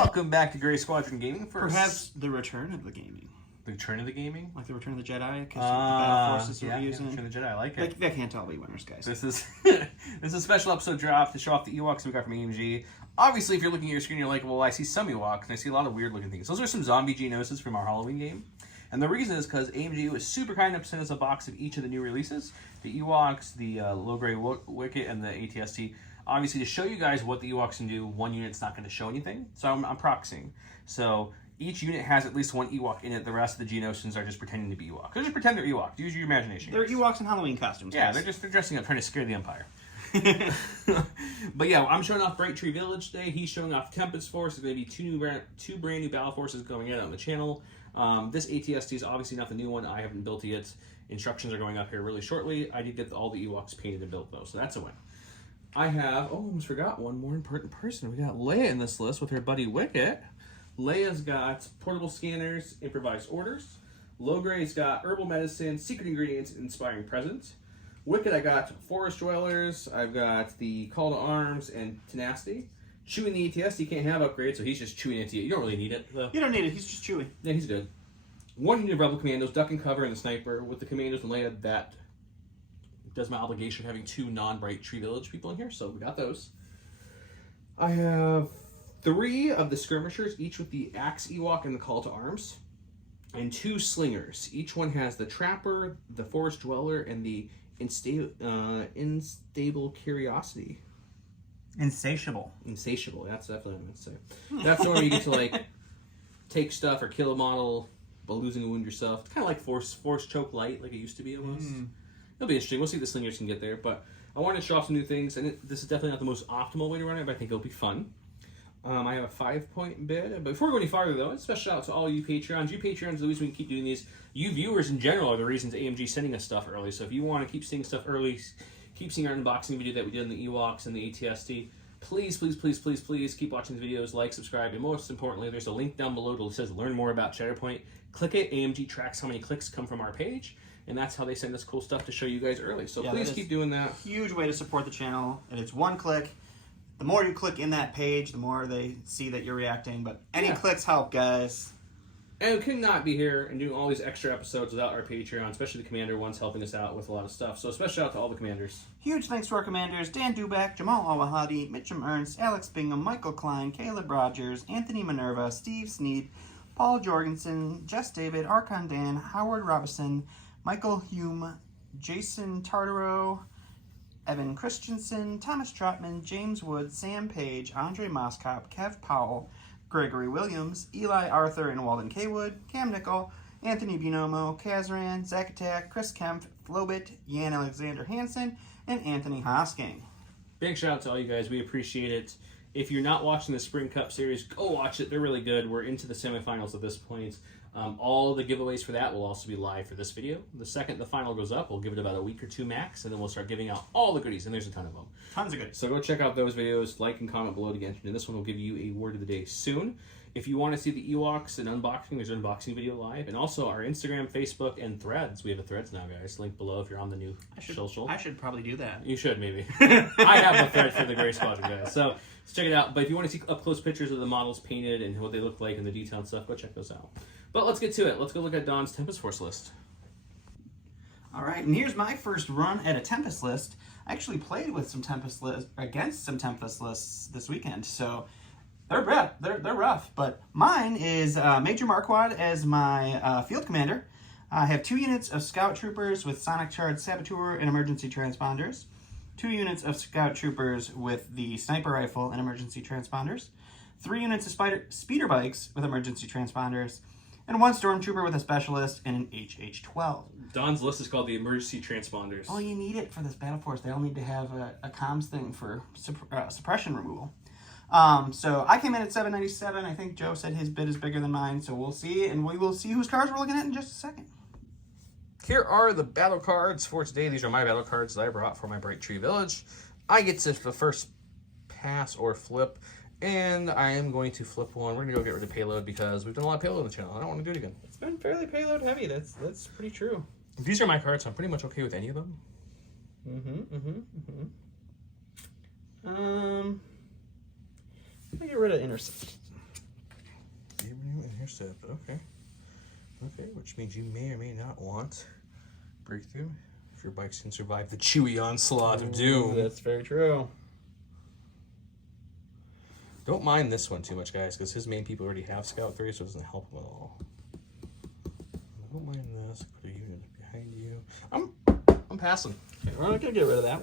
Welcome back to Gray Squadron Gaming. Perhaps the return of the gaming. The return of the gaming? Like the Return of the Jedi, because the battle forces we're using. Return of the Jedi, I like it. They can't all be winners, guys. This is this is a special episode drop to show off the Ewoks we got from AMG. Obviously, if you're looking at your screen, you're like, well, I see some Ewoks, and I see a lot of weird looking things. Those are some zombie Geonoses from our Halloween game. And the reason is because AMG was super kind enough to send us a box of each of the new releases. The Ewoks, the Low Grey Wicket, and the ATST. Obviously, to show you guys what the Ewoks can do, one unit's not going to show anything. So I'm proxying. So each unit has at least one Ewok in it. The rest of the Geonosians are just pretending to be Ewoks. They just pretend they're Ewoks. Use your imagination. They're Ewoks in Halloween costumes. Yeah, guys. they're dressing up, trying to scare the Empire. But yeah, I'm showing off Bright Tree Village today. He's showing off Tempest Force. There's going to be two brand new battle forces going out on the channel. This ATST is obviously not the new one. I haven't built it yet. Instructions are going up here really shortly. I did get all the Ewoks painted and built though, so that's a win. I have, almost forgot one more important person. We got Leia in this list with her buddy Wicket. Leia's got portable scanners, improvised orders. Low Gray's got herbal medicine, secret ingredients, inspiring presence. Wicket, I got forest dwellers. I've got the call to arms and tenacity. Chewy in the ATS, he can't have upgrades, so he's just chewing into it. You don't really need it though. You don't need it. He's just chewy. Yeah, he's good. One unit of rebel commandos, duck and cover, and the sniper. With the commandos and Leia, that does my obligation of having two non-Bright Tree Village people in here, so we got those. I have 3 of the skirmishers, each with the Axe Ewok and the Call to Arms, and 2 slingers. Each one has the Trapper, the Forest Dweller, and the Instable Curiosity. Insatiable. Insatiable, that's definitely what I meant to say. That's the one where you get to, like, take stuff or kill a model while losing a wound yourself. It's kind of like Force Choke Light, like it used to be almost. It'll be interesting. We'll see if the slingers can get there, but I wanted to show off some new things, and this is definitely not the most optimal way to run it, but I think it'll be fun. I have a 5-point bid, but before we go any farther, though, a special shout out to all you Patreons. You Patreons are the reason we can keep doing these. You viewers in general are the reasons AMG is sending us stuff early, so if you want to keep seeing stuff early, keep seeing our unboxing video that we did on the Ewoks and the ATST, please keep watching the videos, like, subscribe, and most importantly, there's a link down below that says learn more about Shatterpoint. Click it. AMG tracks how many clicks come from our page, and that's how they send us cool stuff to show you guys early. So yeah, please keep doing that. Huge way to support the channel, and it's one click. The more you click in that page, the more they see that you're reacting, but any clicks help, guys. And we could not be here and doing all these extra episodes without our Patreon, especially the Commander ones helping us out with a lot of stuff. So a special shout out to all the Commanders. Huge thanks to our Commanders, Dan Duback, Jamal Al-Wahadi, Mitchum Ernst, Alex Bingham, Michael Klein, Caleb Rogers, Anthony Minerva, Steve Sneed, Paul Jorgensen, Jess David, Archon Dan, Howard Robinson, Michael Hume, Jason Tartaro, Evan Christensen, Thomas Trotman, James Wood, Sam Page, Andre Moskop, Kev Powell, Gregory Williams, Eli Arthur and Walden Kaywood, Cam Nickel, Anthony Binomo, Kazran, Zach Attack, Chris Kemp, Flobit, Jan Alexander Hansen, and Anthony Hosking. Big shout out to all you guys. We appreciate it. If you're not watching the Spring Cup Series, go watch it. They're really good. We're into the semifinals at this point. All the giveaways for that will also be live for this video. The second the final goes up, we'll give it about a week or 2 max, and then we'll start giving out all the goodies, and there's a ton of them. Tons of goodies. So go check out those videos, like and comment below to get entered in this one. We'll give you a word of the day soon. If you want to see the Ewoks and unboxing, there's an unboxing video live, and also our Instagram, Facebook, and Threads. We have a Threads now, guys. Link below if you're on the new social. I should probably do that. You should, maybe. I have a thread for the Gray Squadron, guys. So check it out. But if you want to see up-close pictures of the models painted and what they look like and the detailed stuff, go check those out. But let's get to it. Let's go look at Don's Tempest Force list. All right, and here's my first run at a Tempest list. I actually played with some Tempest lists against some Tempest lists this weekend, so they're rough. But mine is Major Marquardt as my field commander. I have 2 units of Scout Troopers with Sonic Charge Saboteur and Emergency Transponders, 2 units of Scout Troopers with the Sniper Rifle and Emergency Transponders, 3 units of Speeder Bikes with Emergency Transponders, and 1 Stormtrooper with a Specialist and an HH-12. Don's list is called the Emergency Transponders. Oh, you need it for this battle force. They all need to have a comms thing for suppression removal. So I came in at 797. I think Joe said his bid is bigger than mine, so we'll see, and we will see whose cards we're looking at in just a second. Here are the battle cards for today. These are my battle cards that I brought for my Bright Tree Village. I get to the first pass or flip, and I am going to flip one. We're going to go get rid of payload because we've done a lot of payload on the channel. I don't want to do it again. It's been fairly payload heavy. That's pretty true. These are my cards, so I'm pretty much okay with any of them. Let me get rid of Intercept. set, but okay. Okay, which means you may or may not want breakthrough if your bikes can survive the chewy onslaught of doom. That's very true. Don't mind this one too much, guys, because his main people already have Scout 3, so it doesn't help him at all. Don't mind this. Put a unit behind you. I'm passing. Okay, we're not gonna get rid of that.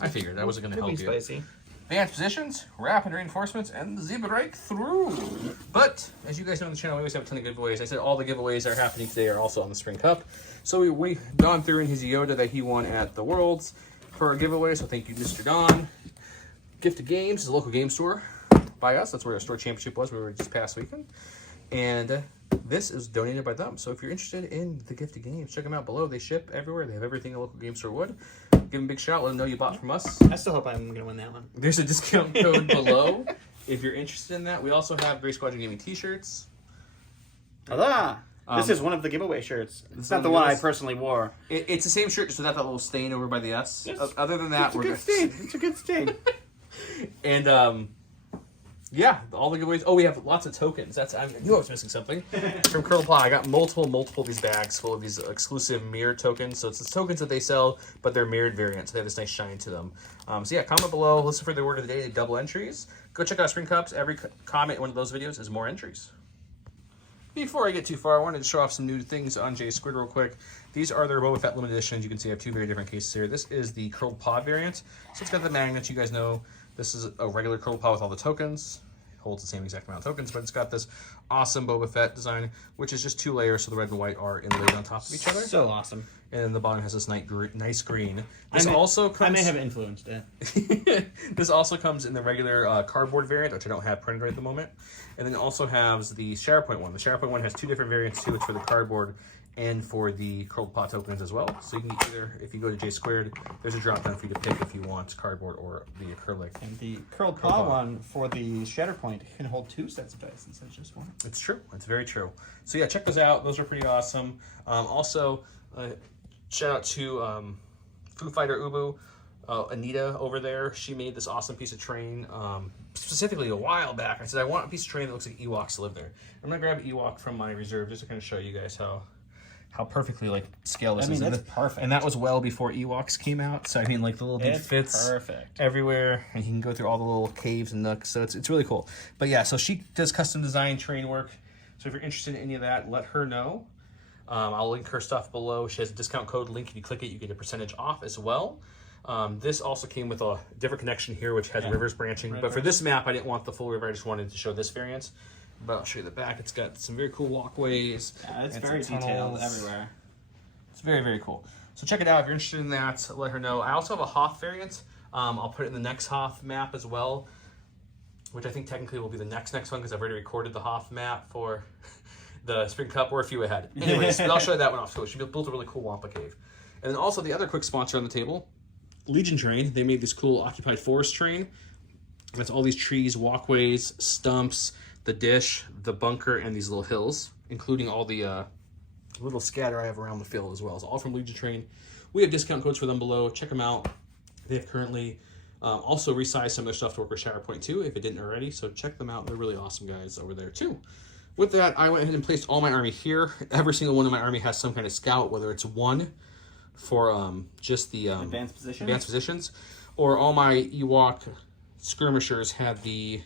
I figured that wasn't going to help you. Spicy. Advanced positions, rapid reinforcements, and the breakthrough. But as you guys know on the channel, we always have a ton of giveaways. I said all the giveaways are happening today are also on the Spring Cup. So we've gone through in his Yoda that he won at the Worlds for a giveaway. So thank you, Mr. Don. Gift of Games is a local game store by us. That's where our store championship was. We were just past weekend. And this is donated by them. So if you're interested in the Gift of Games, check them out below. They ship everywhere. They have everything a local game store would. Give them a big shout. Let them know you bought from us. I still hope I'm going to win that one. There's a discount code below if you're interested in that. We also have Gray Squadron Gaming t-shirts. Tada! This is one of the giveaway shirts. It's not the one I personally wore. It's the same shirt, just without that little stain over by the S. Yes. Other than that, It's a good stain. It's a good stain. And yeah, all the giveaways. Oh, we have lots of tokens. I knew I was missing something. From Curl Paw, I got multiple of these bags full of these exclusive mirror tokens. So it's the tokens that they sell, but they're mirrored variants. So they have this nice shine to them. So yeah, comment below. Listen for the word of the day. They double entries. Go check out Spring Cups. Every comment in one of those videos is more entries. Before I get too far, I wanted to show off some new things on J Squid real quick. These are their Boba Fett limited editions. You can see I have two very different cases here. This is the curled pod variant. So it's got the magnets. You guys know this is a regular curled pod with all the tokens. It holds the same exact amount of tokens, but it's got this awesome Boba Fett design, which is just two layers, so the red and white are inlaid on top of each other. So awesome. And then the bottom has this nice green. This also comes... I may have influenced it. This also comes in the regular cardboard variant, which I don't have printed right at the moment. And then it also has the SharePoint one. The SharePoint one has two different variants too. It's for the cardboard and for the curled pot tokens as well. So you can either, if you go to J Squared, there's a drop down for you to pick if you want cardboard or the acrylic. And the curled paw one for the Shatterpoint can hold two sets of dice instead of just one. It's true. It's very true. So yeah, check those out. Those are pretty awesome. Also, shout out to Foo Fighter Ubu. Anita over there, she made this awesome piece of terrain specifically a while back. I said, I want a piece of terrain that looks like Ewoks to live there. I'm going to grab an Ewok from my reserve just to kind of show you guys how perfectly like scale this is. That's perfect. And that was well before Ewoks came out. So I mean, like the little dude fits perfect everywhere, and you can go through all the little caves and nooks. So it's really cool. But yeah, so she does custom design terrain work. So if you're interested in any of that, let her know. I'll link her stuff below. She has a discount code link. If you click it, you get a percentage off as well. This also came with a different connection here, which has rivers branching. But for this map, I didn't want the full river. I just wanted to show this variant. But I'll show you the back. It's got some very cool walkways. Yeah, it's very detailed everywhere. It's very, very cool. So check it out. If you're interested in that, let her know. I also have a Hoth variant. I'll put it in the next Hoth map as well, which I think technically will be the next one because I've already recorded the Hoth map for the Spring Cup. We're a few ahead. Anyways, but I'll show you that one off. So she built a really cool Wampa cave. And then also the other quick sponsor on the table, Legion Terrain. They made this cool occupied forest terrain. That's all these trees, walkways, stumps, the dish, the bunker, and these little hills, including all the little scatter I have around the field as well. It's all from Legion Terrain. We have discount codes for them below. Check them out. They have currently also resized some of their stuff to work with Shatterpoint too, if it didn't already. So check them out. They're really awesome guys over there too. With that, I went ahead and placed all my army here. Every single one of my army has some kind of scout, whether it's one for just the advanced positions, or all my Ewok skirmishers had the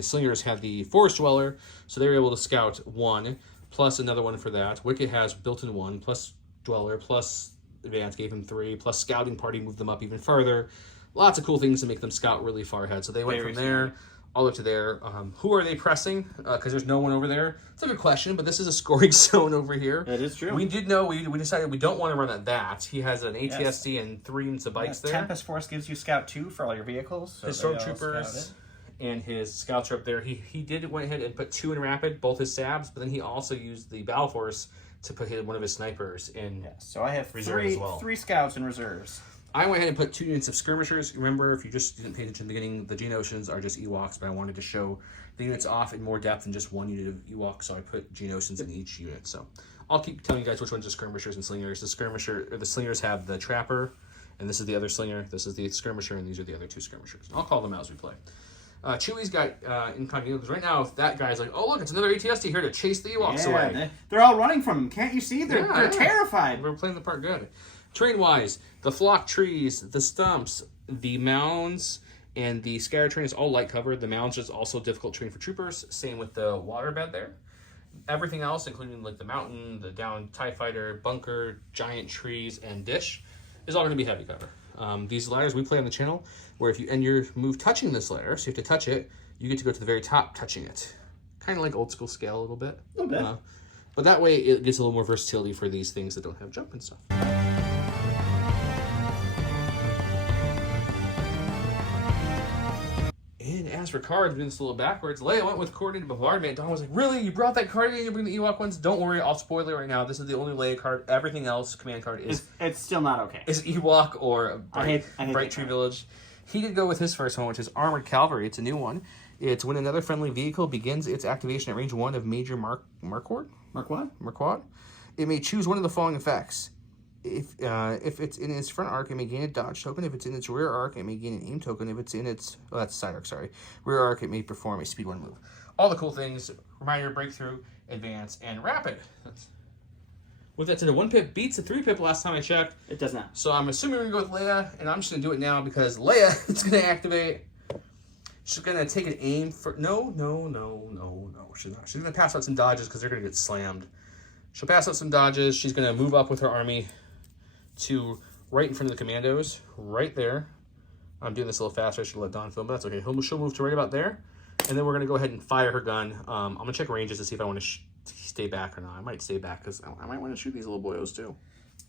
slingers had the forest dweller, so they were able to scout one, plus another one for that. Wicket has built-in one, plus dweller, plus advance gave him 3, plus scouting party moved them up even further. Lots of cool things to make them scout really far ahead. So they went from there all the way to there. Who are they pressing? Because there's no one over there. It's a good question, but this is a scoring zone over here. That is true. We did know, we decided we don't want to run at that. He has an ATSC and 3 units of bikes there. Tempest Force gives you Scout 2 for all your vehicles. So his stormtroopers and his scouts are up there. He did went ahead and put 2 in rapid, both his sabs, but then he also used the battle force to put one of his snipers in. Yeah, so I have reserve as well. 3 scouts in reserves. I went ahead and put 2 units of skirmishers. Remember, if you just didn't pay attention in the beginning, the Geonosians are just Ewoks, but I wanted to show the units off in more depth than just 1 unit of Ewoks, so I put Geonosians in each unit. So I'll keep telling you guys which ones are skirmishers and slingers. The slingers have the trapper, and this is the other slinger. This is the skirmisher, and these are the other 2 skirmishers. I'll call them out as we play. Chewy's got incognito because right now that guy's like, oh look, it's another ATST here to chase the Ewoks away. They're all running from him. Can't you see? They're terrified. We're playing the part good. Terrain-wise, the flock trees, the stumps, the mounds, and the scatter terrain is all light covered. The mounds is also difficult terrain for troopers. Same with the waterbed there. Everything else, including like the mountain, the down TIE fighter, bunker, giant trees, and dish, is all going to be heavy cover. These ladders we play on the channel, where if you end your move touching this ladder, so you have to touch it, you get to go to the very top touching it. Kind of like old school scale a little bit. A little bit. But that way it gets a little more versatility for these things that don't have jump and stuff. And as for cards, doing this a little backwards, Leia went with coordinated bombardment. Dawn was like, really? You brought that card again? You bring the Ewok ones? Don't worry, I'll spoil it right now. This is the only Leia card. Everything else, command card, is it's still not okay. Is Ewok or I hate Bright Tree Village. He did go with his first one, which is Armored Cavalry. It's a new one. It's when another friendly vehicle begins its activation at range 1 of Major Marquard. Marquard. It may choose one of the following effects. If it's in its front arc, it may gain a dodge token. If it's in its rear arc, it may gain an aim token. If it's in its that's side arc, sorry. Rear arc, it may perform a speed 1 move. All the cool things: reminder, breakthrough, advance, and rapid. With that said, a 1-pip beats a 3-pip last time I checked. It does not. So I'm assuming we're gonna go with Leia, and I'm just gonna do it now because Leia is gonna activate. She's gonna take an aim for no. She's not. She's gonna pass out some dodges because they're gonna get slammed. She'll pass out some dodges. She's gonna move up with her army to right in front of the commandos, right there. I'm doing this a little faster. I should let Dawn film, but that's okay. She'll move to right about there, and then we're gonna go ahead and fire her gun. I'm gonna check ranges to see if I want to stay back or not. I might stay back because I might want to shoot these little boyos too.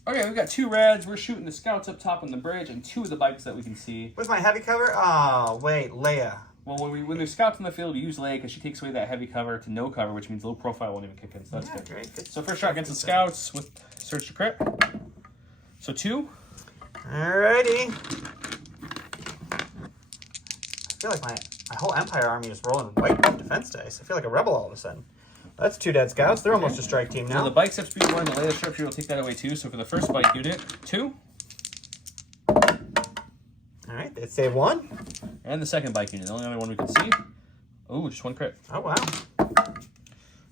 Okay, we've got 2 reds. We're shooting the scouts up top on the bridge and 2 of the bikes that we can see. Where's my heavy cover? Oh, wait, Leia. Well, when there's scouts in the field, we use Leia because she takes away that heavy cover to no cover, which means low profile won't even kick in. So that's good. Great. So first shot against the scouts with search to crit. So 2. Alrighty. I feel like my whole Empire army is rolling white defense dice. I feel like a rebel all of a sudden. That's 2 dead scouts. They're almost a strike team now. So the bikes have speed 1, the Leia sharpshooter will take that away too. So for the first bike unit, 2. Alright, they save 1. And the second bike unit, the only other one we can see. Oh, just 1 crit. Oh, wow.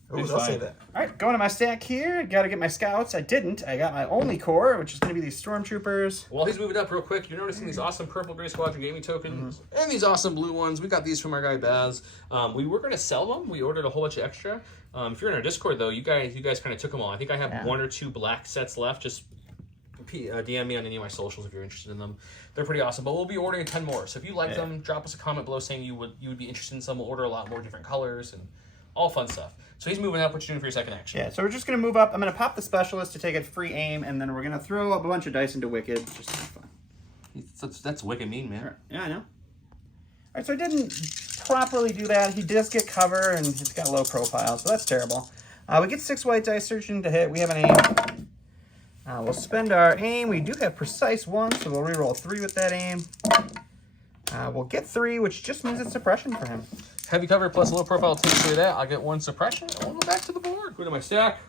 Oh, they'll save it. Alright, going to my stack here. Got to get my scouts. I didn't. I got my only core, which is going to be these stormtroopers. While he's moving up real quick, you're noticing these awesome purple Gray Squadron gaming tokens and these awesome blue ones. We got these from our guy Baz. We were going to sell them. We ordered a whole bunch of extra. If you're in our Discord, though, you guys kind of took them all. I think I have 1 or 2 black sets left. Just DM me on any of my socials if you're interested in them. They're pretty awesome, but we'll be ordering 10 more. So if you like them, drop us a comment below saying you would be interested in some. We'll order a lot more different colors and all fun stuff. So he's moving up. What you doing for your second action? Yeah, so we're just going to move up. I'm going to pop the specialist to take a free aim, and then we're going to throw a bunch of dice into Wicked. Just for fun. That's wicked mean, man. Yeah, I know. All right, so I didn't properly do that. He does get cover, and he's got low profile, so that's terrible. We get 6 white dice searching to hit. We have an aim. We'll spend our aim. We do have precise 1, so we'll reroll 3 with that aim. We'll get 3, which just means it's suppression for him. Heavy cover plus low profile takes away that. I'll get 1 suppression. I'll go back to the board. Go to my stack.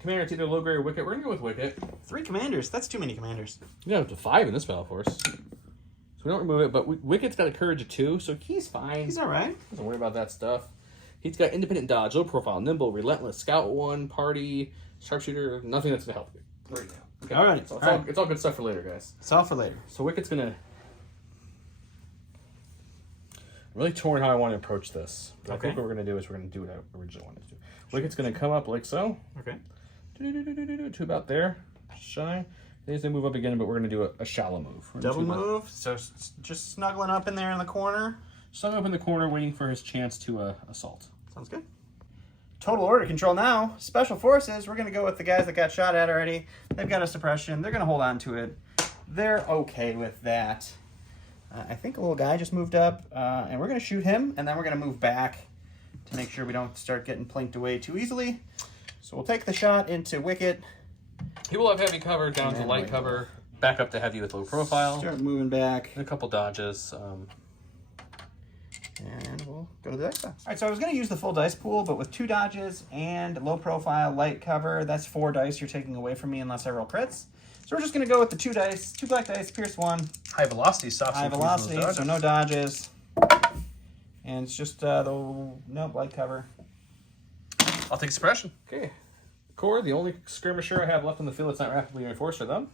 Commander, it's either low gray or Wicket. We're going to go with Wicket. 3 commanders. That's too many commanders. You got up to 5 in this battle force. So we don't remove it, but Wicket's got a courage of 2, so he's fine. He's all right. Doesn't worry about that stuff. He's got independent dodge, low profile, nimble, relentless, scout 1, party, sharpshooter. Nothing that's going to help you right now. Okay. All right. So it's all good stuff for later, guys. It's all for later. So Wicket's going to... Really torn how I want to approach this. But I think what we're going to do is we're going to do what I originally wanted to do. Wicket's going to come up like so. Okay. To about there. Shine. Then he's going to move up again, but we're going to do a shallow move. Double move. So just snuggling up in there in the corner. Snug up in the corner, waiting for his chance to assault. Sounds good. Total order control now. Special forces. We're going to go with the guys that got shot at already. They've got a suppression. They're going to hold on to it. They're okay with that. I think a little guy just moved up, and we're going to shoot him, and then we're going to move back to make sure we don't start getting plinked away too easily. So we'll take the shot into Wicket. He will have heavy cover down to light cover, back up to heavy with low profile. Start moving back. And a couple dodges. And we'll go to the dice box. All right, so I was going to use the full dice pool, but with 2 dodges and low profile, light cover, that's 4 dice you're taking away from me unless I roll crits. So we're just going to go with the 2 dice, 2 black dice, pierce 1. High velocity stops. High velocity, so no dodges. And it's just light cover. I'll take suppression. Okay. Core, the only skirmisher I have left on the field that's not rapidly reinforced are them.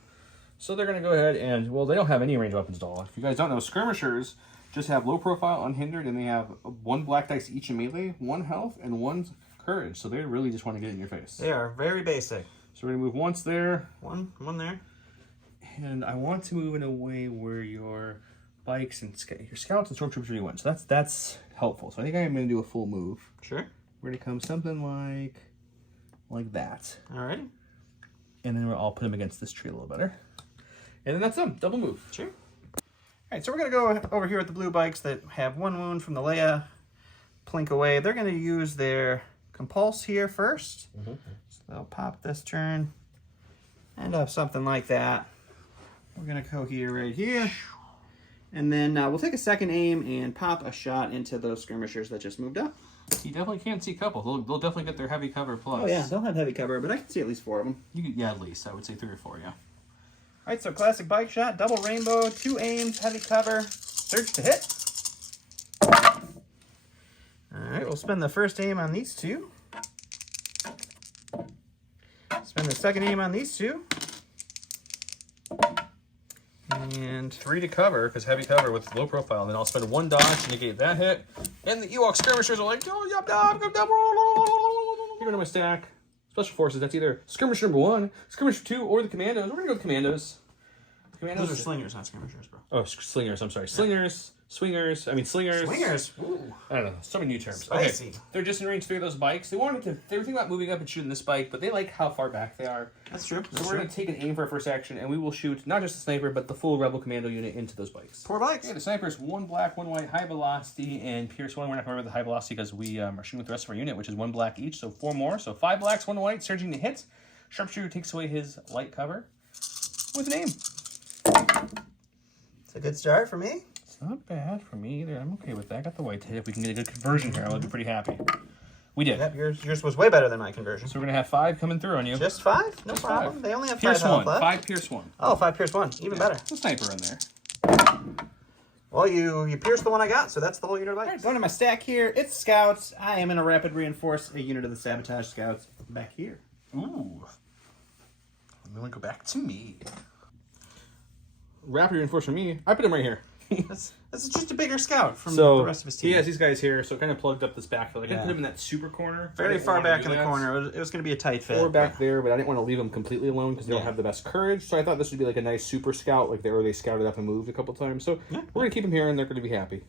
So they're going to go ahead and, well, they don't have any range weapons at all. If you guys don't know, skirmishers just have low profile, unhindered, and they have 1 black dice each in melee, 1 health, and 1 courage. So they really just want to get in your face. They are very basic. So we're going to move once there. One there. And I want to move in a way where your bikes and your scouts and stormtroopers really win. So that's helpful. So I think I'm going to do a full move. Sure. We're going to come something like that. Alrighty. And then I'll put them against this tree a little better. And then that's them. Double move. Sure. Alright, so we're going to go over here with the blue bikes that have 1 wound from the Leia. Plink away. They're going to use their compulse here first. So they'll pop this turn. End up something like that. We're going to go here, right here. And then we'll take a second aim and pop a shot into those skirmishers that just moved up. You definitely can't see couple. They'll definitely get their heavy cover plus. Oh yeah, they'll have heavy cover, but I can see at least 4 of them. Yeah, at least. I would say 3 or 4, yeah. Alright, so classic bike shot, double rainbow, 2 aims, heavy cover, surge to hit. Alright, we'll spend the first aim on these 2. Spend the second aim on these 2. And 3 to cover, because heavy cover with low profile. And then I'll spend 1 dodge to negate that hit. And the Ewok skirmishers are like, oh, yup, yup, yup, yup. Here to my stack. Special forces, that's either skirmisher number 1, skirmisher 2, or the commandos. We're going to go with commandos. Those are slingers, not skirmishers, bro. Oh, slingers, I'm sorry. Slingers, swingers, slingers. Swingers? Ooh. I don't know, so many new terms. Spicy. Okay, they're just in range 3 of those bikes. They were thinking about moving up and shooting this bike, but they like how far back they are. That's true. So we're going to take an aim for our first action, and we will shoot not just the sniper, but the full Rebel Commando unit into those bikes. Poor bikes. Okay, the sniper is 1 black, 1 white, high velocity, and Pierce 1. We're not going to remember the high velocity because we are shooting with the rest of our unit, which is 1 black each, so 4 more. So 5 blacks, 1 white, surging to hit. Sharpshooter takes away his light cover with an aim. It's a good start for me. It's not bad for me either. I'm okay with that. I got the white to hit. If we can get a good conversion here, I'll be pretty happy. We did. Yep, yours was way better than my conversion. So we're going to have 5 coming through on you. Just 5? No Just problem. 5. They only have Pierce 5 health 1. left. 5 Pierce 1. Oh, 5 Pierce 1. Even better. The sniper in there. Well, you pierced the one I got, so that's the whole unit of bikes. All right, going to my stack here. It's scouts. I am in a rapid reinforce, a unit of the sabotage scouts back here. Ooh. I'm going to go back to me. Rapid reinforce for me. I put him right here. This is just a bigger scout from So the rest of his team. he has these guys here, so kind of plugged up this backfield. I didn't Yeah. put him in that super corner. Very far back in the corner. It was going to be a tight fit. Or back there, but I didn't want to leave them completely alone because they don't have the best courage. So I thought this would be like a nice super scout, like they scouted up and moved a couple times. So we're going to keep them here, and they're going to be happy.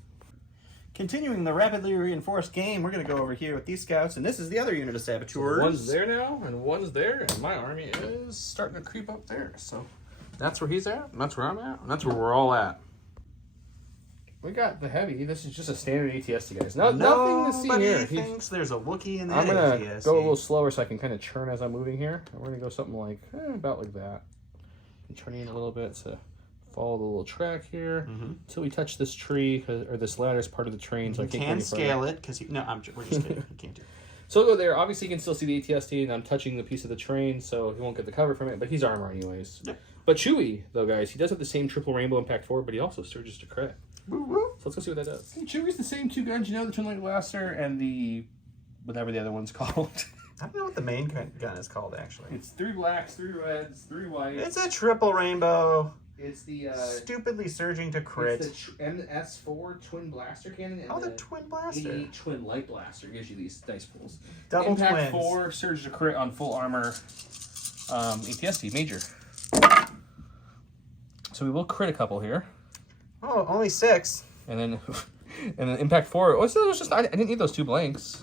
Continuing the rapidly reinforced game, we're going to go over here with these scouts, and this is the other unit of saboteurs. One's there now, and one's there, and my army is starting to creep up there. So that's where he's at, and that's where I'm at, and that's where we're all at. We got the heavy. This is just a standard ATST, guys. Nothing to see here. Nobody thinks there's a Wookiee in that I'm going to ATST. go a little slower so I can kind of churn as I'm moving here. And we're going to go something like, about like that. And turning in a little bit to follow the little track here until we touch this tree, or this ladder is part of the train, so I can't go any further. Scale it, because we're just kidding. You can't do it. So we'll go there. Obviously, you can still see the ATST, and I'm touching the piece of the train, so he won't get the cover from it, but he's armor anyways. Yep. But Chewy, though, guys, he does have the same triple rainbow impact 4, but he also surges to crit. Woo woo. So let's go see what that does. Hey, Chewy's the same 2 guns, the Twin Light Blaster and the whatever the other one's called. I don't know what the main gun is called, actually. It's 3 blacks, 3 reds, 3 whites. It's a triple rainbow. It's the stupidly surging to crit. It's the MS4 Twin Blaster Cannon. And the Twin Blaster. 88 Twin Light Blaster gives you these dice pulls. Double Impact twins. 4, surge to crit on full armor. ATST major. So we will crit a couple here. Oh, only 6. And then impact 4. Oh, so it was just I didn't need those 2 blanks.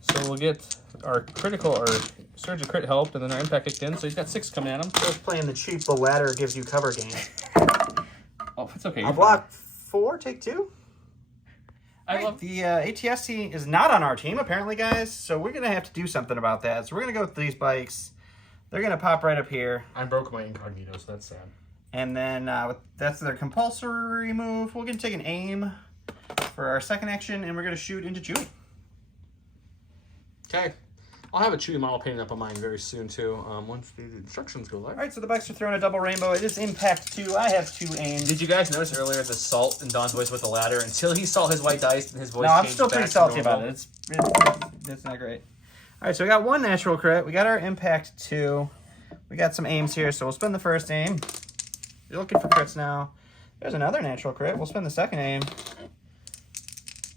So we'll get our critical or surge of crit helped, and then our impact kicked in. So he's got 6 coming at him. Just playing the cheap. The ladder gives you cover gain. Oh, it's okay. I'll block 4. Take 2. I love the ATST is not on our team apparently, guys. So we're gonna have to do something about that. So we're gonna go with these bikes. They're gonna pop right up here. I broke my incognito, so that's sad. And then that's their compulsory move. We're going to take an aim for our second action, and we're going to shoot into Chewy. Okay. I'll have a Chewy model painted up on mine very soon, too, once the instructions go live. All right, so the bikes are throwing a double rainbow. It is Impact 2. I have 2 aims. Did you guys notice earlier the salt in Don's voice with the ladder? Until he saw his white dice and his voice No, I'm changed still back pretty to salty normal? about it. It's not great. All right, so we got 1 natural crit. We got our Impact 2. We got some aims here, so we'll spend the first aim. You're looking for crits now. There's another natural crit. We'll spend the second aim.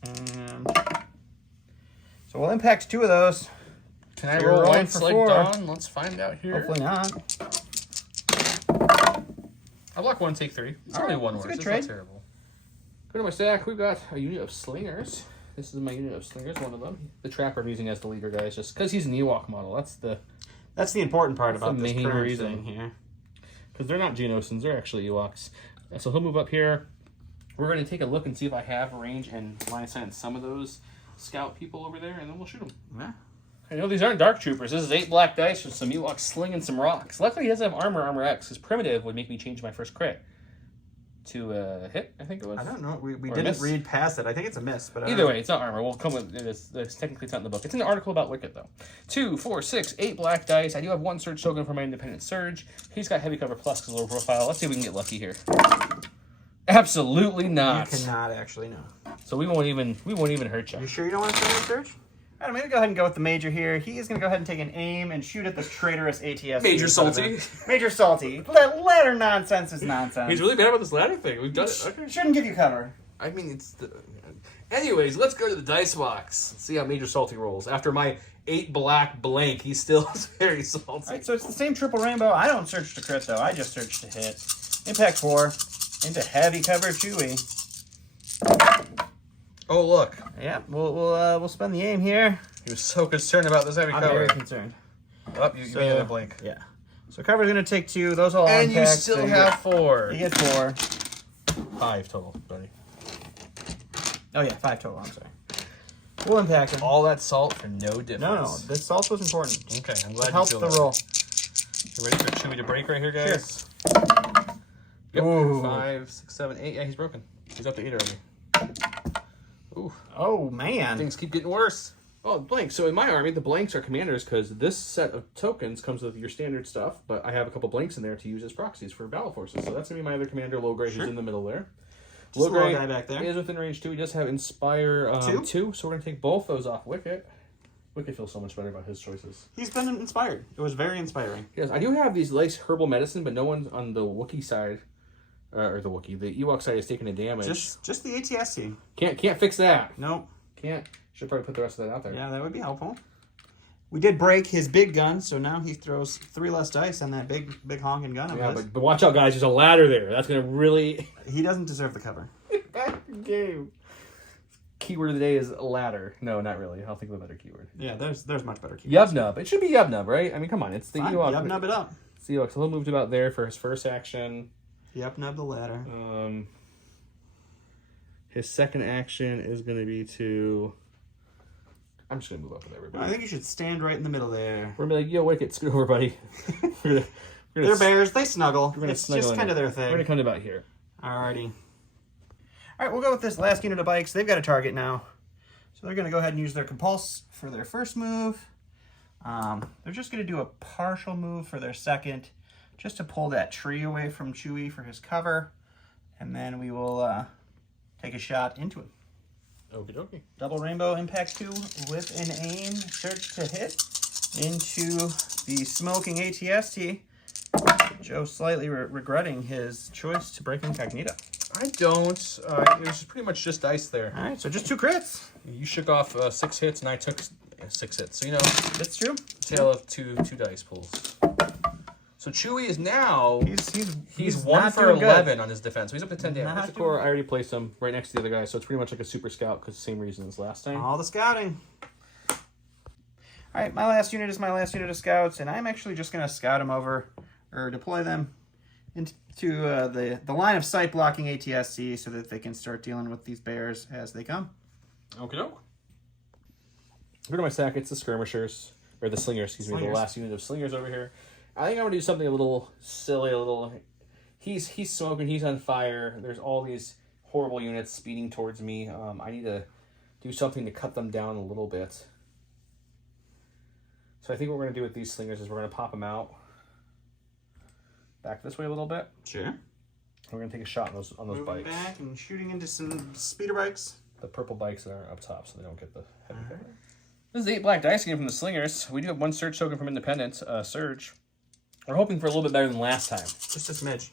And so we'll impact 2 of those. Can I You're roll rolling whites for like 4. Don? Let's find out here. Hopefully not. I'll block 1, take 3. It's only one that's a worse. good It's trade. not terrible. Go to my stack. We've got a unit of slingers. This is my unit of slingers, one of them. The trapper I'm using as the leader, guys, just because he's an Ewok model. That's the important part about the this main current reason. thing here. Because they're not Geonosians, they're actually Ewoks. So he'll move up here. We're going to take a look and see if I have range and line of sight on some of those scout people over there, and then we'll shoot them. Yeah. I know these aren't Dark Troopers. This is 8 black dice with some Ewoks slinging some rocks. Luckily, he doesn't have armor X, because primitive would make me change my first crit to hit, I think it was. I don't know. We Or didn't miss. read past it. I think it's a miss. But Either way, it's not armor. We'll come with it's technically it's not in the book. It's in the article about Wicked, though. 2, 4, 6, 8 black dice. I do have 1 Surge token for my Independent Surge. He's got Heavy Cover Plus because low profile. Let's see if we can get lucky here. Absolutely not. You cannot actually know. So we won't even hurt you. You sure you don't want to send a search? All right, I'm going to go ahead and go with the Major here. He is going to go ahead and take an aim and shoot at this traitorous ATS. Major Salty. Major Salty. Ladder nonsense is nonsense. He's really bad about this ladder thing. We've done it. Okay. Shouldn't give you cover. I mean, it's the... Anyways, let's go to the dice box. See how Major Salty rolls. After my 8 black blank, he still is very salty. All right, so it's the same triple rainbow. I don't search to crit, though. I just search to hit. Impact 4 into Heavy Cover Chewy. Oh, look. Yeah, we'll spend the aim here. He was so concerned about this heavy I'm cover. very concerned. Oh, you made it a blink. Yeah. So cover's going to take 2. Those all And you impact, still so have 4. You get 4. 5 total, buddy. Oh, yeah, 5 total. I'm sorry. We'll impact him. All that salt for no difference. No, the salt was important. Okay, I'm glad It helps you the feel roll. that. You ready for Chewy to break right here, guys? Yep. Ooh. 5, 6, 7, 8. Yeah, he's broken. He's up to 8 already. Ooh. Oh, man. Things keep getting worse. Oh, blank. So in my army, the blanks are commanders because this set of tokens comes with your standard stuff, but I have a couple blanks in there to use as proxies for battle forces. So that's going to be my other commander, Low Gray, who's in the middle there. Just a little guy back there. Is within range 2. He does have Inspire 2, so we're going to take both those off Wicket. Wicket feels so much better about his choices. He's been inspired. It was very inspiring. Yes, I do have these nice herbal medicine, but no one on the Wookiee side, the Ewok side is taking a damage. Just the ATSC. Can't fix that. Nope. Can't. Should probably put the rest of that out there. Yeah, that would be helpful. We did break his big gun, so now he throws 3 less dice on that big honking gun of Yeah, his. but watch out, guys. There's a ladder there. That's going to really... He doesn't deserve the cover. Back in the game. Keyword of the day is ladder. No, not really. I'll think of a better keyword. Yeah, there's much better keywords. Yubnub. It should be Yubnub, right? I mean, come on. It's the Fine, Ewok. Yubnub it up. It's the Ewok. So he'll move about there for his first action. Yubnub the ladder. His second action is going to be to... I'm just going to move up with everybody. I think you should stand right in the middle there. We're going to be like, yo, Wicket, scoot over, buddy. They're bears. They snuggle. We're gonna It's snuggle just in kind of there. their thing. We're going to come about here. Alrighty. Alright, we'll go with this last unit of bikes. They've got a target now. So they're going to go ahead and use their Compulse for their first move. They're just going to do a partial move for their second, just to pull that tree away from Chewy for his cover. And then we will take a shot into it. Okie dokie. Double Rainbow Impact 2 with an aim, search to hit into the smoking ATST. Joe slightly regretting his choice to break incognito. I don't. It was pretty much just dice there. All right, so just 2 crits. You shook off 6 hits, and I took 6 hits. So, you know, That's true. tale of two dice pulls. So Chewy is now... He's 1 not for doing good. 11 on his defense. So he's up to 10 damage. Not The core, I already placed him right next to the other guy, so it's pretty much like a super scout because the same reason as last time. All the scouting. All right, my last unit is my last unit of scouts, and I'm actually just going to scout them over, or deploy them into the line of sight blocking ATSC so that they can start dealing with these bears as they come. Okie doke. Go to my stack. It's the skirmishers, or the slingers, excuse me, the last unit of slingers over here. I think I'm gonna do something a little silly, a little. He's smoking. He's on fire. There's all these horrible units speeding towards me. I need to do something to cut them down a little bit. So I think what we're going to do with these slingers is we're going to pop them out back this way a little bit. Sure. We're going to take a shot on those Moving bikes. back and shooting into some speeder bikes. The purple bikes that are up top, so they don't get the heavy cover. This is 8 black dice again from the slingers. We do have 1 Surge token from Independence, Surge. We're hoping for a little bit better than last time. Just a smidge.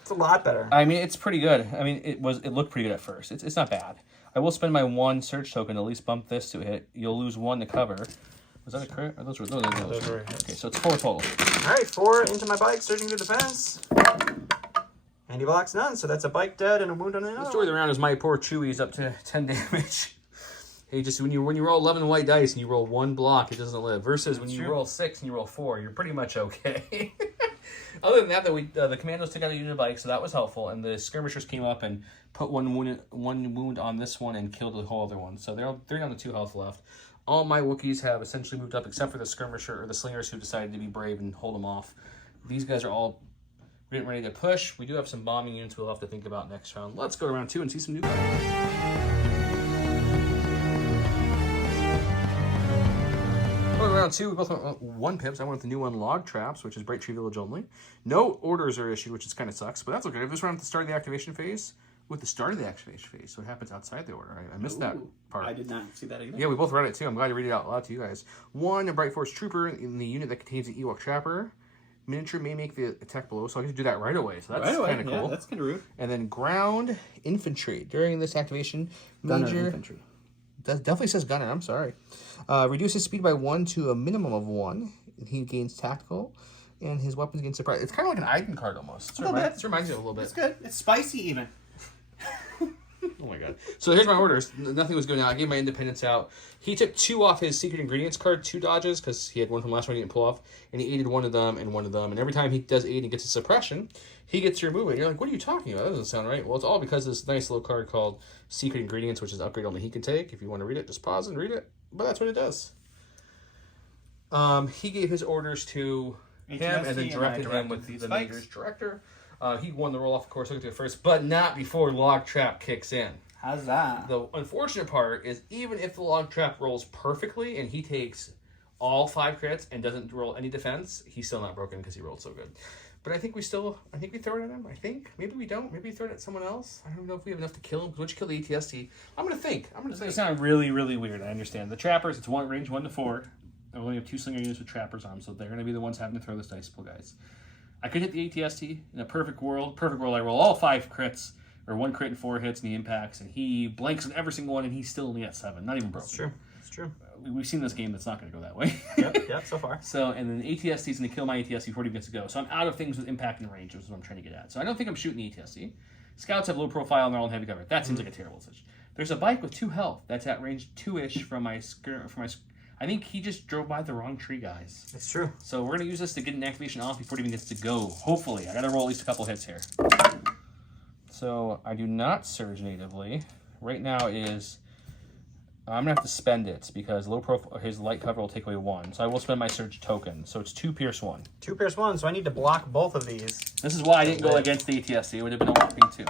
It's a lot better. I mean, it's pretty good. I mean, it looked pretty good at first. It's not bad. I will spend my 1 Surge token to at least bump this to a hit. You'll lose 1 to cover. Was that a crit? Or those were okay, so it's 4 total. All right, 4 into my bike, surging to defense. And he blocks none, so that's a bike dead and a wound on another. The story of the round is my poor Chewy's up to 10 damage. Hey, just when you roll 11 white dice and you roll 1 block, it doesn't live. Versus when you roll 6 and you roll 4, you're pretty much okay. Other than that, the commandos took out a unit of bike, so that was helpful. And the skirmishers came up and put one wound on this one and killed the whole other one. So they're down to 2 health left. All my Wookiees have essentially moved up, except for the skirmisher or the slingers who decided to be brave and hold them off. These guys are all getting ready to push. We do have some bombing units we'll have to think about next round. Let's go to round 2 and see some new guys. Round 2, we both went 1 pips. I went with the new one, Log Traps, which is Bright Tree Village only. No orders are issued, which is kind of sucks, but that's okay. If this round at the start of the activation phase, with the start of the activation phase, so it happens outside the order. I missed that part. I did not see that either. Yeah, we both read it too. I'm glad to read it out loud to you guys. 1, a Bright Force Trooper in the unit that contains an Ewok Trapper. Miniature may make the attack below, so I can do that right away. So that's kind of cool. Yeah, that's kind of rude. And then Ground Infantry. During this activation, Gunner Infantry. That definitely says gunner, I'm sorry. Reduces speed by 1 to a minimum of 1. He gains tactical, and his weapons gain surprise. It's kind of like an item card almost. It reminds me of a little bit. It's good. It's spicy even. Oh my god. So here's my orders. Nothing was going on. I gave my independence out. He took 2 off his secret ingredients card, 2 dodges, because he had 1 from last one he didn't pull off, and he aided 1 of them and 1 of them. And every time he does aid and gets a suppression, he gets to remove it. And you're like, what are you talking about? That doesn't sound right. Well, it's all because of this nice little card called Secret Ingredients, which is an upgrade only he can take. If you want to read it, just pause and read it. But that's what it does. He gave his orders to him and then directed him with the Major's director. He won the roll-off, of course, look at it first, but not before Log Trap kicks in. How's that? The unfortunate part is even if the Log Trap rolls perfectly and he takes all 5 crits and doesn't roll any defense, he's still not broken because he rolled so good. But I think we throw it at him. I think. Maybe we don't. Maybe we throw it at someone else. I don't know if we have enough to kill him. Because once you kill the ATST, I'm going to think. It's going to sound really, really weird. I understand. The trappers, it's range 1 to 4. I only have 2 slinger units with trappers on them, so they're going to be the ones having to throw this dice pool, guys. I could hit the ATST in a perfect world. I roll all 5 crits, or 1 crit and 4 hits, and he impacts, and he blanks on every single one, and he's still only at 7. Not even broken. It's true. We've seen this game that's not going to go that way. Yep, so far. So, and then the ATST is going to kill my ATST before he gets to go. So I'm out of things with impact and range, which is what I'm trying to get at. So I don't think I'm shooting the ATST. Scouts have low profile and they're all in heavy cover. That seems like a terrible decision. There's a bike with 2 health that's at range 2-ish from my. I think he just drove by the wrong tree, guys. It's true. So we're going to use this to get an activation off before it even gets to go. Hopefully. I got to roll at least a couple hits here. So I do not surge natively. Right now is... I'm going to have to spend it because low profile, his light cover will take away 1. So I will spend my surge token. So it's 2 pierce 1. 2 pierce 1, so I need to block both of these. This is why I didn't go against the ATSC. It would have been a whopping 2.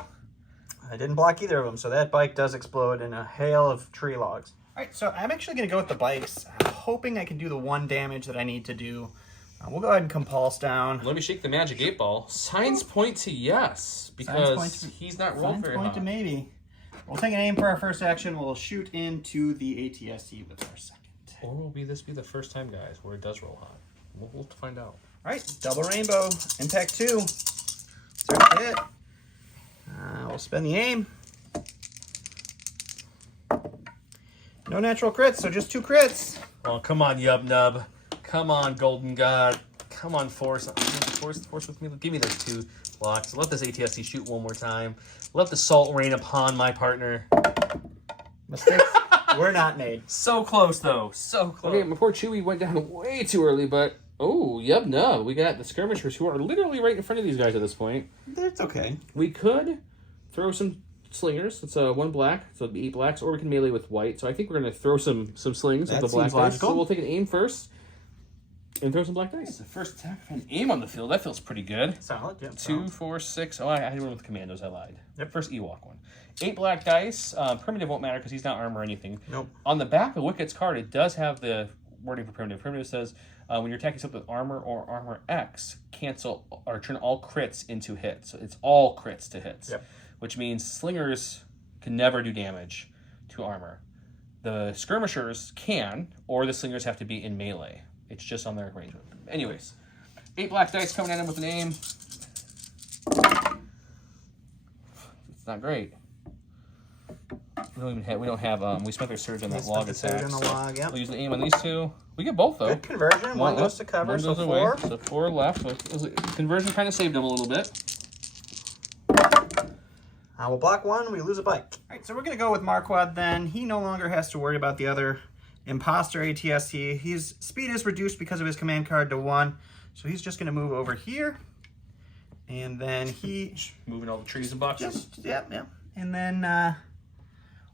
I didn't block either of them, so that bike does explode in a hail of tree logs. All right, so I'm actually going to go with the bikes. I'm hoping I can do the 1 damage that I need to do. We'll go ahead and compulse down. Let me shake the magic 8 ball. Signs point to yes, because he's not rolled very high. Signs point to maybe. We'll take an aim for our first action. We'll shoot into the ATSC with our second. Or will this be the first time, guys, where it does roll hot? We'll have to find out. All right, double rainbow, impact 2. Start hit. We'll spend the aim. No natural crits, so just 2 crits. Oh, come on, Yub Nub. Come on, Golden God. Come on, Force. Force with me. Give me those 2 blocks. Let this ATSC shoot 1 more time. Let the salt rain upon my partner. Mistakes were not made. So close, though. So close. Okay, my poor Chewy went down way too early, but... Oh, Yub Nub. We got the skirmishers who are literally right in front of these guys at this point. That's okay. We could throw some slingers. It's 1 black, so it'd be 8 blacks, or we can melee with white. So I think we're going to throw some slings with the black dice. So we'll take an aim first and throw some black dice. The first attack, if I had aim on the field, that feels pretty good. Solid, yeah. 2, 4, 6. Oh, I had one with commandos. I lied. Yep. First Ewok one. 8 black dice. Primitive won't matter because he's not armor or anything. Nope. On the back of Wicket's card, it does have the wording for primitive. Primitive says when you're attacking something with armor or armor X, cancel or turn all crits into hits. So it's all crits to hits, which means slingers can never do damage to armor. The skirmishers can, or the slingers have to be in melee. It's just on their range. Anyways, 8 black dice coming at him with an aim. It's not great. We don't have we spent our surge on that log attack. On the log, We'll use the aim on these 2. We get both though. Good conversion. One goes to cover, so 4. So 4 left. Conversion kind of saved them a little bit. We'll block 1. We lose a bite. All right, so we're gonna go with Marquand then. He no longer has to worry about the other imposter ATST. His speed is reduced because of his command card to 1, so he's just gonna move over here, and then he moving all the trees and boxes. Yep. And then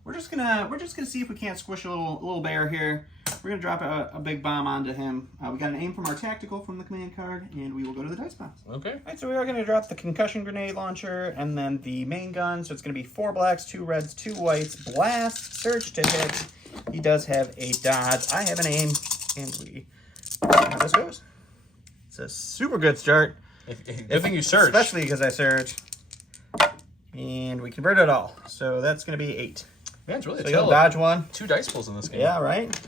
we're just gonna see if we can't squish a little bear here. We're gonna drop a big bomb onto him. We got an aim from our tactical from the command card, and we will go to the dice box. Okay. All right, so we are gonna drop the concussion grenade launcher and then the main gun. So it's gonna be 4 blacks, 2 reds, 2 whites. Blast, surge to hit. He does have a dodge. I have an aim, and we see how this goes. It's a super good start. Good thing you surge. Especially because I surge. And we convert it all. So that's gonna be 8. Man, it's really so you'll dodge 1. 2 dice pulls in this game. Yeah, right?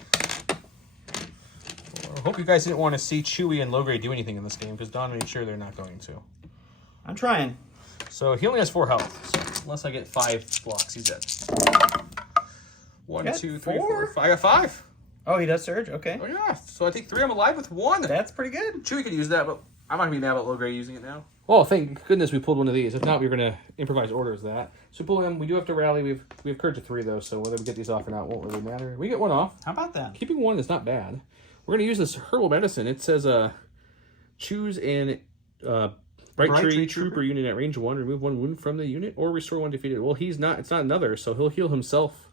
I hope you guys didn't want to see Chewy and Logray do anything in this game, because Don made sure they're not going to. I'm trying. So he only has 4 health. So unless I get 5 blocks, he's dead. 1, 2, 3, 4, 5. I got 5. Oh, he does surge? Okay. Oh, yeah. So I think 3 I'm alive with 1. That's pretty good. Chewy could use that, but I'm not going to be mad about Logray using it now. Well, thank goodness we pulled one of these. If not, we were going to improvise orders that. So pull them. We do have to rally. We have courage of 3, though, so whether we get these off or not won't really matter. We get 1 off. How about that? Keeping 1 is not bad. We're going to use this herbal medicine. It says choose an Bright Tree Trooper unit at range 1. Remove 1 wound from the unit or restore 1 defeated. Well, it's not another, so he'll heal himself,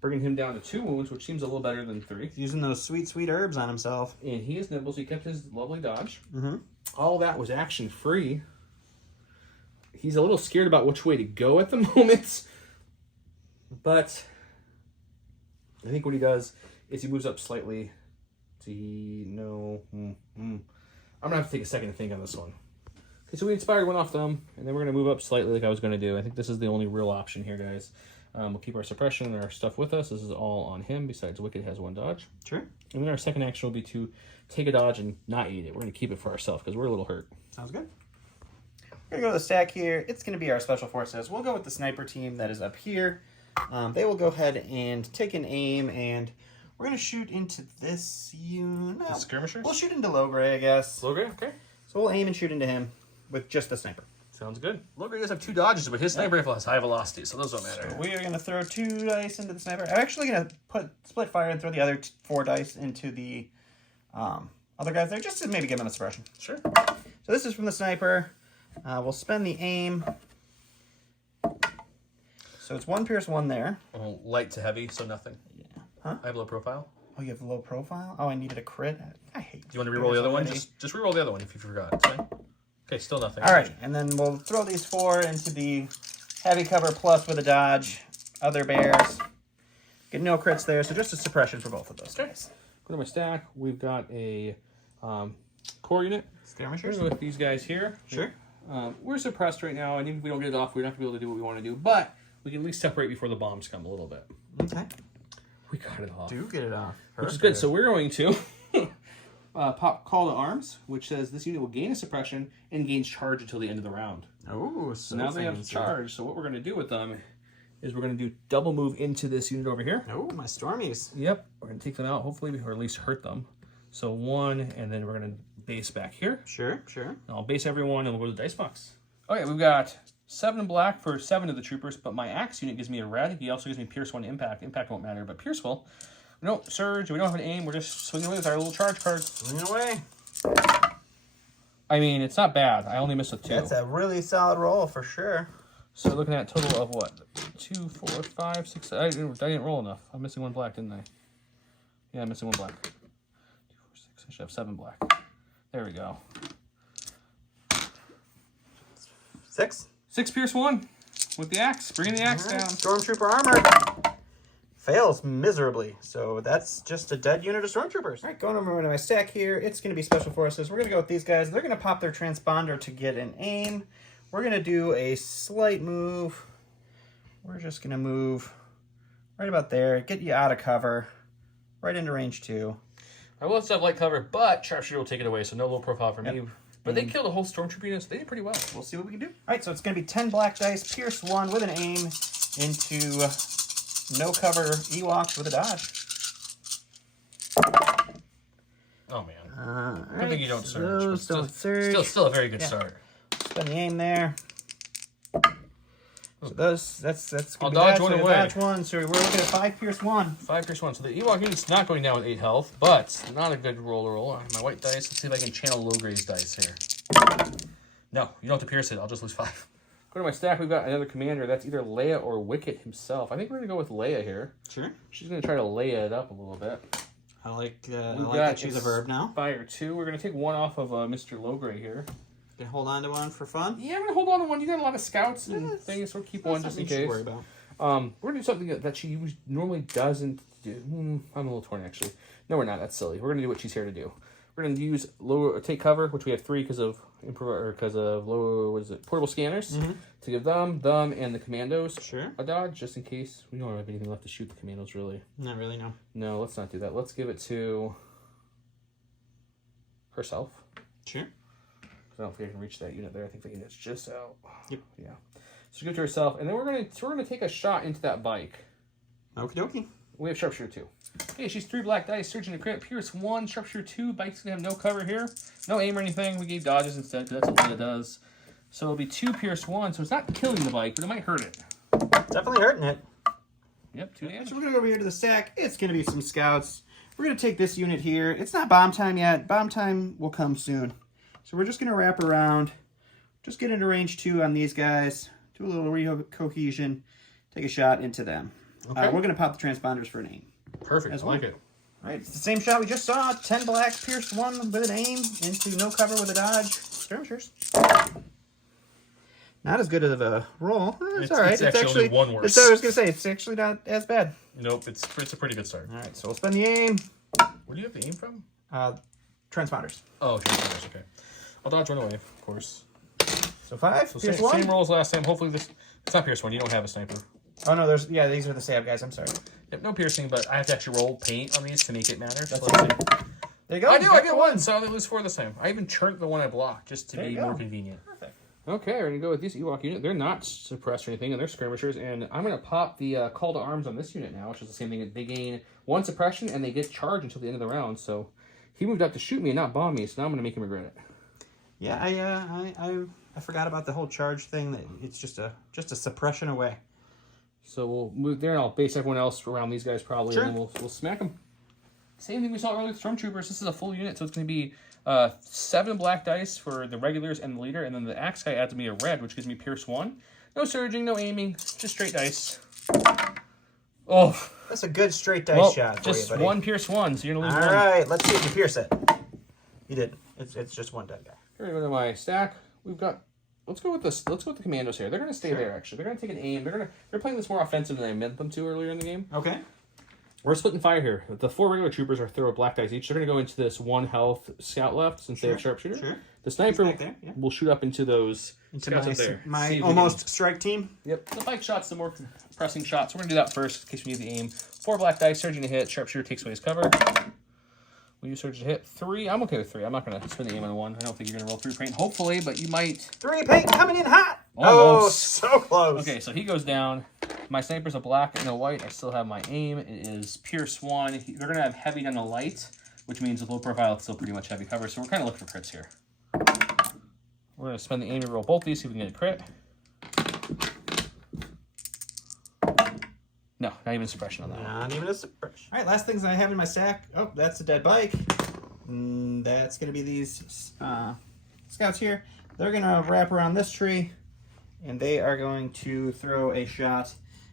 bringing him down to 2 wounds, which seems a little better than 3. He's using those sweet, sweet herbs on himself. And he is nimble, so he kept his lovely dodge. Mm-hmm. All that was action-free. He's a little scared about which way to go at the moment. But I think what he does is he moves up slightly. I'm going to have to take a second to think on this one. Okay, so we inspired 1 off them, and then we're going to move up slightly like I was going to do. I think this is the only real option here, guys. We'll keep our suppression and our stuff with us. This is all on him, besides Wicked has 1 dodge. Sure. And then our second action will be to take a dodge and not eat it. We're going to keep it for ourselves because we're a little hurt. Sounds good. We're going to go to the stack here. It's going to be our special forces. We'll go with the sniper team that is up here. They will go ahead and take an aim, and we're going to shoot into this unit. The skirmishers? We'll shoot into Logray, I guess. Logray, okay. So we'll aim and shoot into him with just the sniper. Sounds good. Logray does have 2 dodges, but his sniper rifle has high velocity, so those don't matter. So we are going to throw 2 dice into the sniper. I'm actually going to split fire and throw the other 4 dice into the other guys there, just to maybe give them a suppression. Sure. So this is from the sniper. We'll spend the aim. So it's 1 pierce 1 there. Well, light to heavy, so nothing. Yeah. Huh? I have low profile. Oh, you have low profile? Oh, I needed a crit? I hate Do you want to reroll the other one? Just reroll the other one if you forgot. It's fine. Okay, still nothing. All right, and then we'll throw these 4 into the heavy cover plus with a dodge. Other bears. Get no crits there, so just a suppression for both of those guys. Go to my stack. We've got a core unit. Skirmishers? With these guys here. Sure. We're suppressed right now, and even if we don't get it off, we're not going to be able to do what we want to do. But we can at least separate before the bombs come a little bit. Okay. We got it off. Do get it off. Perfect. Which is good. So we're going to pop Call to Arms, which says this unit will gain a suppression and gains charge until the end of the round. Oh, so now they have charge. So what we're going to do with them is we're going to do double move into this unit over here. Oh, my Stormies. Yep. We're going to take them out, hopefully, or at least hurt them. So 1, and then we're going to base back here. Sure, sure. And I'll base everyone, and we'll go to the dice box. Okay, we've got 7 black for 7 of the troopers, but my axe unit gives me a red. He also gives me Pierce 1 impact. Impact won't matter, but Pierce will. We don't surge. We don't have an aim. We're just swinging away with our little charge card. Swinging away. I mean, it's not bad. I only missed with 2. That's a really solid roll for sure. So looking at a total of what? 2, 4, 5, 6. I didn't roll enough. I'm missing 1 black, didn't I? Yeah, I'm missing 1 black. 2, 4, 6. I should have 7 black. There we go. 6 Pierce 1 with the axe. Bringing the axe down. Stormtrooper armor. fails miserably. So that's just a dead unit of stormtroopers. All right, going over to my stack here. It's going to be special forces. We're going to go with these guys. They're going to pop their transponder to get an aim. We're going to do a slight move. We're just going to move right about there. Get you out of cover. Right into range 2. I will still have light cover, but Sharpshooter will take it away, so no low profile for me. But they killed a whole stormtrooper unit, so they did pretty well. We'll see what we can do. All right, so it's going to be 10 black dice, pierce 1 with an aim into no cover Ewoks with a dodge. Oh, man. Right, I think you don't surge. Those don't surge. Still a very good start. Spend the aim there. So that's I'll gonna be dodge that, one so away. Dodge 1. So we're looking at 5 pierce 1. 5 pierce 1. So the Ewok unit's not going down with 8 health, but not a good roll to roll. My white dice. Let's see if I can channel Logre's dice here. No, you don't have to pierce it. I'll just lose 5. Go to my stack. We've got another commander. That's either Leia or Wicket himself. I think we're going to go with Leia here. Sure. She's going to try to Leia it up a little bit. I like that she's a verb now. Fire 2. We're going to take one off of Mr. Logre here. Can hold on to one for fun. Yeah, I'm going to hold on to one. You got a lot of scouts and things, so we'll keep one just in case. Worry about. We're going to do something that she normally doesn't do. I'm a little torn, actually. No, we're not. That's silly. We're going to do what she's here to do. We're going to use take cover, which we have 3 because of portable scanners, to give them, and the commandos a dodge, just in case. We don't have anything left to shoot the commandos, really. Not really, no. No, let's not do that. Let's give it to herself. Sure. I don't think I can reach that unit there. I think the unit's just out. Yep. Yeah. So give it to herself, and then we're gonna take a shot into that bike. Okie dokie. We have Sharpshooter 2. Okay, she's 3 black dice, surging to crit, Pierce 1, Sharpshooter 2. Bike's gonna have no cover here, no aim or anything. We gave dodges instead because that's what it does. So it'll be 2 Pierce 1. So it's not killing the bike, but it might hurt it. Definitely hurting it. Yep, 2 damage. So we're gonna go over here to the stack. It's gonna be some scouts. We're gonna take this unit here. It's not bomb time yet. Bomb time will come soon. So we're just going to wrap around, just get into range 2 on these guys, do a little re-cohesion, take a shot into them. Okay. We're going to pop the transponders for an aim. Perfect, I like it. All right, it's the same shot we just saw. 10 black, pierced 1 with an aim, into no cover with a dodge. Skirmishers. Not as good of a roll. It's all right. It's actually one worse. I was going to say, it's actually not as bad. Nope, it's a pretty good start. All right, so we'll spend the aim. Where do you have the aim from? Transponders. Oh, transponders, okay. I'll dodge one away, of course. So 5, so pierce 1. Same roll as last time. Hopefully this... It's not pierce 1. You don't have a sniper. Oh, no, these are the sab guys. I'm sorry. Yep, no piercing, but I have to actually roll paint on these to make it matter. That's okay. There you go. I get 1, so I only lose 4 this time. I even churned the one I blocked just to be more convenient. Perfect. Okay, we're going to go with this Ewok unit. They're not suppressed or anything, and they're skirmishers. And I'm going to pop the call to arms on this unit now, which is the same thing. They gain 1 suppression, and they get charged until the end of the round. So he moved up to shoot me and not bomb me, so now I'm going to make him regret it. Yeah, I forgot about the whole charge thing. That it's just a suppression away. So we'll move there, and I'll base everyone else around these guys probably, and then we'll smack them. Same thing we saw earlier with Stormtroopers. This is a full unit, so it's going to be 7 black dice for the regulars and the leader, and then the axe guy adds me a red, which gives me Pierce 1. No surging, no aiming, just straight dice. Oh, that's a good straight dice shot. Just for you, buddy. 1 Pierce 1, so you're gonna lose 1. All right, let's see if you pierce it. You did. It's just 1 dead guy. Here we go to my stack. We've got. Let's go with this. Let's go with the commandos here. They're gonna stay there. Actually, they're gonna take an aim. They're playing this more offensive than I meant them to earlier in the game. Okay. We're splitting fire here. The 4 regular troopers are throw a black dice each. They're going to go into this 1 health scout left since they have sharpshooter. Sure. The sniper will shoot up into those scouts up there. My almost strike team. Yep. The bike shot's the more pressing shot, so we're going to do that first in case we need the aim. 4 black dice, surging to hit. Sharpshooter takes away his cover. Will you surge to hit? 3. I'm okay with 3. I'm not going to spend the aim on 1. I don't think you're going to roll 3 paint. Hopefully, but you might. 3 paint coming in hot. Almost. Oh, so close. Okay, so he goes down. My sniper's a black and a white. I still have my aim. It is Pierce 1. They're going to have heavy on the light, which means with low profile, it's still pretty much heavy cover. So we're kind of looking for crits here. We're going to spend the aim to roll both these, see if we can get a crit. No, not even a suppression on that one. Not even a suppression. All right, last things I have in my stack. Oh, that's a dead bike. That's going to be these scouts here. They're going to wrap around this tree, and they are going to throw a shot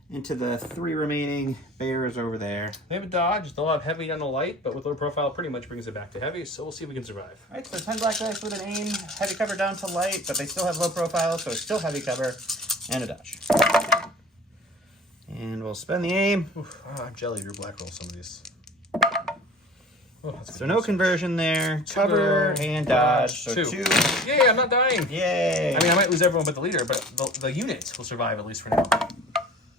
into the 3 remaining bears over there. They have a dodge. They'll have heavy on the light, but with low profile, pretty much brings it back to heavy. So we'll see if we can survive. All right, so 10 black dice with an aim, heavy cover down to light, but they still have low profile, so it's still heavy cover, and a dodge. And we'll spend the aim. Oof, I'm jelly. Your black roll some of these. Oh, that's So no conversion there. Cover and dodge. So 2. Yay, I'm not dying. Yay. I mean, I might lose everyone but the leader, but the unit will survive, at least for now.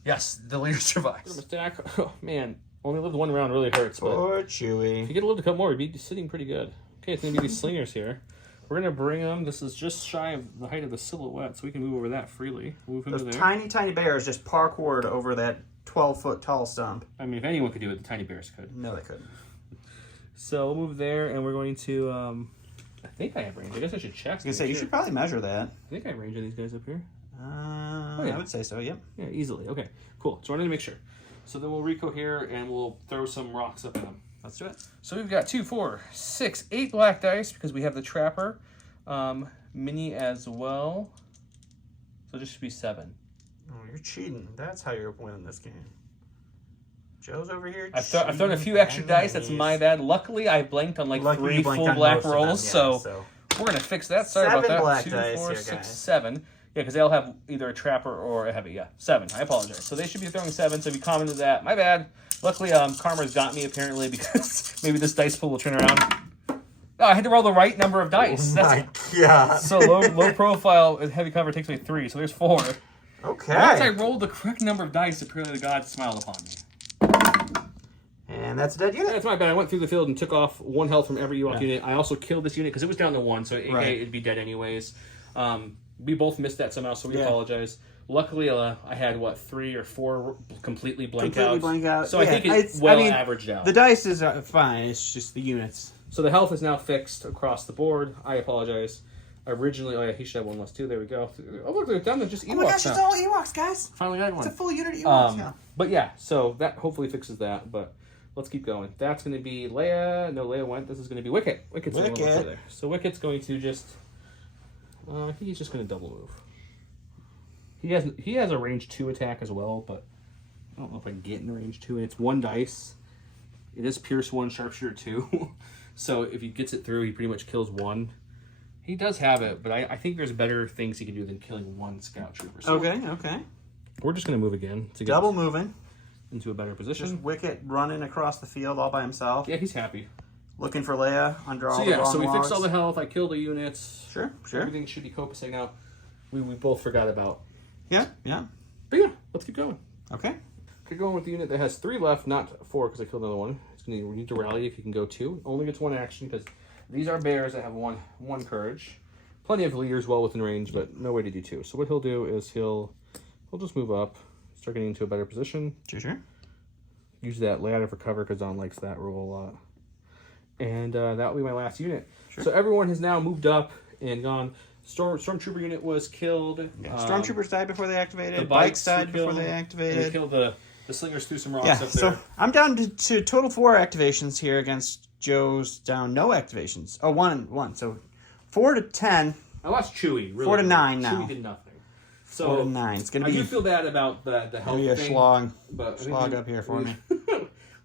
Yes, the leader survives. Stack. Oh, man. Only lived one round really hurts, but Poor if Chewy. you get a little couple more, we'd be sitting pretty good. Okay, it's going to be these slingers here. We're going to bring them. This is just shy of the height of the silhouette, so we can move over that freely. Move him to Those there. tiny bears just parkoured over that 12-foot tall stump. I mean, if anyone could do it, the tiny bears could. No, they couldn't. So we'll move there, and we're going to, I think I have range. I guess I should check. I was going to say, you should probably measure that. I think I have range on these guys up here. Yeah. I would say so, yep. Yeah, easily. Okay, cool. So I wanted to make sure. So then we'll Rico here, and we'll throw some rocks up at them. Let's do it. So we've got 2, 4, 6, 8 black dice, because we have the Trapper mini as well. So this should be 7. Oh, you're cheating. That's how you're winning this game. Joe's over here. I've thrown a few extra dice. That's my bad. Luckily, I blanked on like 3 full black rolls, so we're going to fix that. Sorry about 7 that. black 2, dice 4, here, 6, guys. 7. Yeah, because they'll have either a Trapper or a Heavy. Yeah, 7. I apologize. So they should be throwing 7, so if you commented that, my bad. Luckily, Karma's got me, apparently, because maybe this dice pool will turn around. Oh, I had to roll the right number of dice. Oh my God. So low profile with heavy cover takes me 3, so there's 4. Okay. Once I rolled the correct number of dice, apparently the gods smiled upon me. And that's a dead unit. That's my bad. I went through the field and took off 1 health from every Ewok unit. I also killed this unit because it was down to 1, so it'd be dead anyways. We both missed that somehow, so we apologize. Luckily, I had, 3 or 4 completely blank out. So I think it's averaged out. The dice is fine. It's just the units. So the health is now fixed across the board. I apologize. Originally, he should have 1 less too. There we go. Oh, look, they're done. They're just Ewoks. Oh my gosh, now. it's all Ewoks, guys. Finally got one. It's a full unit of Ewoks now. But yeah, so that hopefully fixes that. But let's keep going. That's going to be Leia. No, Leia went. This is going to be Wicket. Wicket's a little over there. So Wicket's going to just... I think he's just going to double move. He has a range 2 attack as well, but I don't know if I can get in range 2. And it's 1 dice. It is Pierce 1, Sharpshooter 2. So if he gets it through, he pretty much kills 1. He does have it, but I think there's better things he can do than killing 1 scout trooper. So okay. we're just going to move again to get double moving into a better position. Just Wicket running across the field all by himself. Yeah, he's happy. Looking for Leia under all the wrong so we logs. fixed all the health. I killed the units. Sure. Everything should be copacetic now. We both forgot about. Yeah. But yeah, let's keep going. Okay. Keep going with the unit that has 3 left, not 4 because I killed another one. It's going to need to rally if you can go 2. Only gets 1 action because these are bears that have one courage. Plenty of leaders well within range, but no way to do 2. So what he'll do is he'll just move up, start getting into a better position. Sure. Use that ladder for cover because Don likes that rule a lot. And that will be my last unit. Sure. So everyone has now moved up and gone. Stormtrooper unit was killed. Yeah. Stormtroopers died before they activated. The Bikes died before they activated. They killed the slingers threw some rocks up there. So I'm down to total 4 activations here against Joe's down no activations. Oh, one. So 4 to 10. I lost Chewy. Really 4 to 9 now. Chewy did nothing. So 4 to 9. It's gonna be. I do feel bad about the health Maybe a thing. slog up here for me.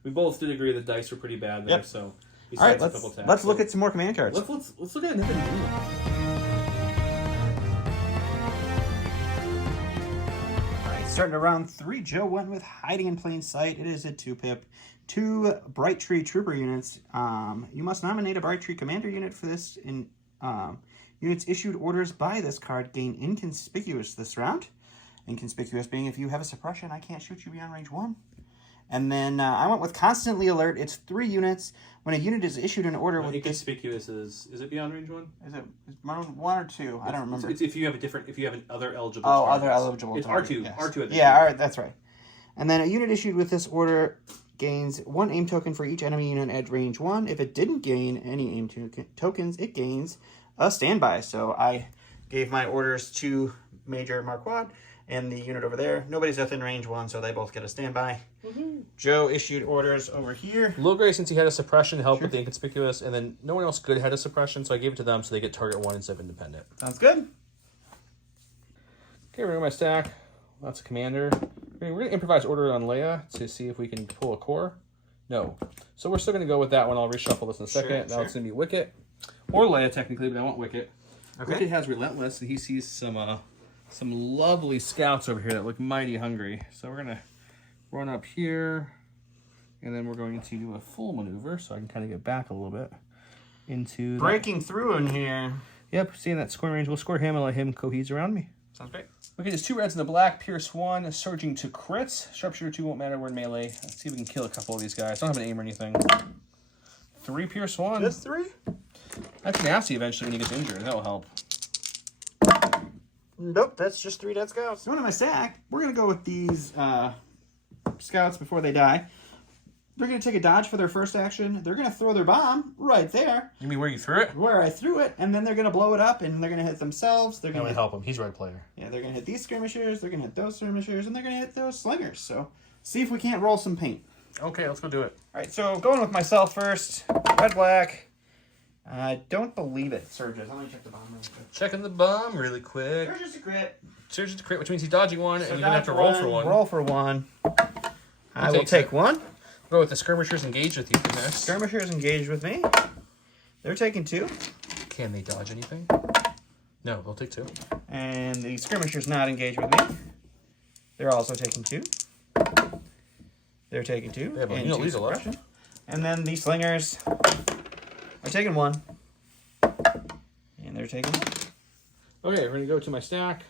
We both did agree the dice were pretty bad there. Yep. So all right, let's look at some more command cards. Let's look at another unit. Starting to round 3, Joe went with Hiding in Plain Sight. It is a 2-pip. 2 Bright Tree Trooper units. You must nominate a Bright Tree Commander unit for this. Units issued orders by this card gain Inconspicuous this round. Inconspicuous being if you have a suppression, I can't shoot you beyond range 1. And then I went with Constantly Alert. It's 3 units. When a unit is issued an order with Inconspicuous is it beyond range 1? Is it 1 or 2? I don't remember. It's if you have an other eligible. Oh, targets. other eligible. It's target, R2. yes. R2 at the all right, that's right. And then a unit issued with this order gains 1 aim token for each enemy unit at range 1. If it didn't gain any aim tokens, it gains a standby. So I gave my orders to Major Marquardt and the unit over there. Nobody's within range 1, so they both get a standby. Mm-hmm. Joe issued orders over here. Low grade, since he had a suppression, helped with the Inconspicuous, and then no one else good had a suppression, so I gave it to them so they get target 1 instead of independent. Sounds good. Okay, we're in my stack. That's a commander. We're going to improvise order on Leia to see if we can pull a core. No. So we're still going to go with that one. I'll reshuffle this in a second. Now it's going to be Wicket. Or Leia, technically, but I want Wicket. Okay. Wicket has Relentless, and he sees some lovely scouts over here that look mighty hungry. So we're going to run up here, and then we're going to do a full maneuver, so I can kind of get back a little bit into breaking through in here. Yep, seeing that scoring range. We'll score him and let him cohese around me. Sounds great. Okay, there's 2 reds and a black. Pierce 1, surging to crits. Sharpshooter 2 won't matter. We're in melee. Let's see if we can kill a couple of these guys. Don't have an aim or anything. 3 Pierce 1. Just 3? That's nasty eventually when he gets injured. That'll help. Nope, that's just 3 dead scouts. One in my sack. We're going to go with these scouts before they die. They're going to take a dodge for their first action. They're going to throw their bomb right there. You mean where you threw it? Where I threw it, and then they're going to blow it up, and they're going to hit themselves. They're going to help him. He's right player. Yeah, they're going to hit these skirmishers, they're going to hit those skirmishers, and they're going to hit those slingers. So, see if we can't roll some paint. Okay, let's go do it. All right, so going with myself first. Red, black. I don't believe it surges. I'm going to check the bomb really quick. Checking the bomb really quick. Surges a crit. Surges to crit, which means he's dodging one, So and you're going to have to roll for one. Roll for 1. I will take 1. Go with the skirmishers engaged with you for next. Skirmishers engaged with me. They're taking 2. Can they dodge anything? No, they'll take 2. And the skirmishers not engaged with me. They're also taking 2. They're taking 2. They have a and unit 2 leader left. suppression. And then the slingers are taking 1. And they're taking 1. Okay, we're going to go to my stack.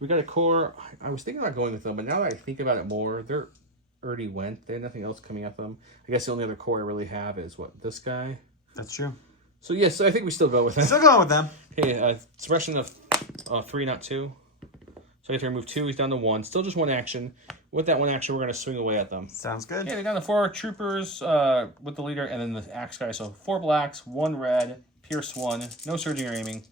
We got a core. I was thinking about going with them, but now that I think about it more, they're already went. They had nothing else coming at them. I guess the only other core I really have is, what, this guy? That's true. So, yes, I think we still go with them. Still going with them. Okay, suppression of 3, not 2. So I get to remove 2. He's down to 1. Still just 1 action. With that 1 action, we're going to swing away at them. Sounds good. Yeah, they're down to 4 troopers with the leader, and then the axe guy. So 4 blacks, 1 red, pierce 1. No surging or aiming.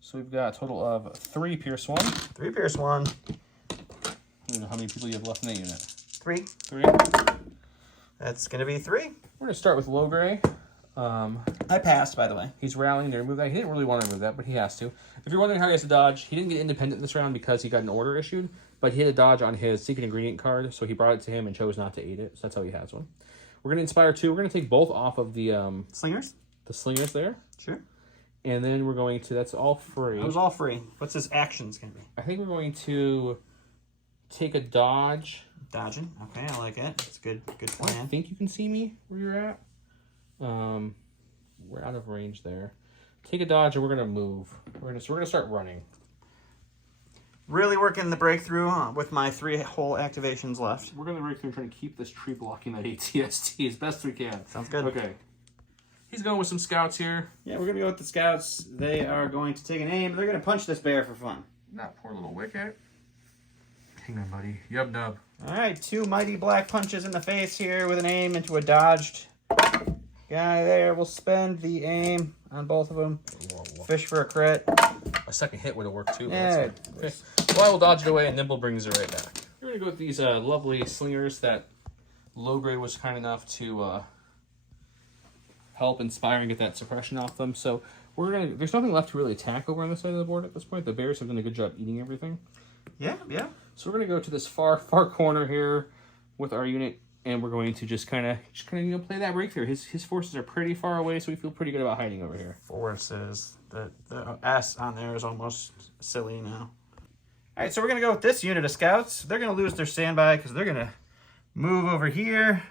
So we've got a total of 3 pierce 1. 3 pierce 1. I don't know how many people you have left in that unit. 3. 3. That's going to be 3. We're going to start with low gray. I passed, by the way. He's rallying to remove that. He didn't really want to remove that, but he has to. If you're wondering how he has to dodge, he didn't get independent this round because he got an order issued, but he had a dodge on his secret ingredient card, so he brought it to him and chose not to aid it. So that's how he has one. We're going to inspire 2. We're going to take both off of the Slingers? the slingers there. Sure. And then we're going to, that's all free. That was all free. What's his actions going to be? I think we're going to take a dodge. Dodging. Okay, I like it. It's good. Good I plan. think you can see me where you're at. We're out of range there. Take a dodge, and we're gonna move. We're gonna start running. Really working the breakthrough with my 3 whole activations left. We're gonna break through and try to keep this tree blocking that ATST as best we can. Sounds good. Okay. He's going with some scouts here. Yeah, we're gonna go with the scouts. They are going to take an aim. They're gonna punch this bear for fun. That poor little wicket. Hang on, buddy. Yub nub. All right, 2 mighty black punches in the face here with an aim into a dodged guy there. We'll spend the aim on both of them. Fish for a crit. My second hit would have worked too. Yeah. Okay. Well, I will dodge it away, and Nimble brings it right back. We're gonna go with these lovely slingers that low grade was kind enough to help inspire and get that suppression off them. So we're gonna. There's nothing left to really attack over on this side of the board at this point. The bears have done a good job eating everything. Yeah, yeah. So we're gonna go to this far corner here with our unit, and we're going to just kind of play that breakthrough. His forces are pretty far away, so we feel pretty good about hiding over here. Forces. The S on there is almost silly now. All right, so we're going to go with this unit of scouts. They're going to lose their standby because they're going to move over here.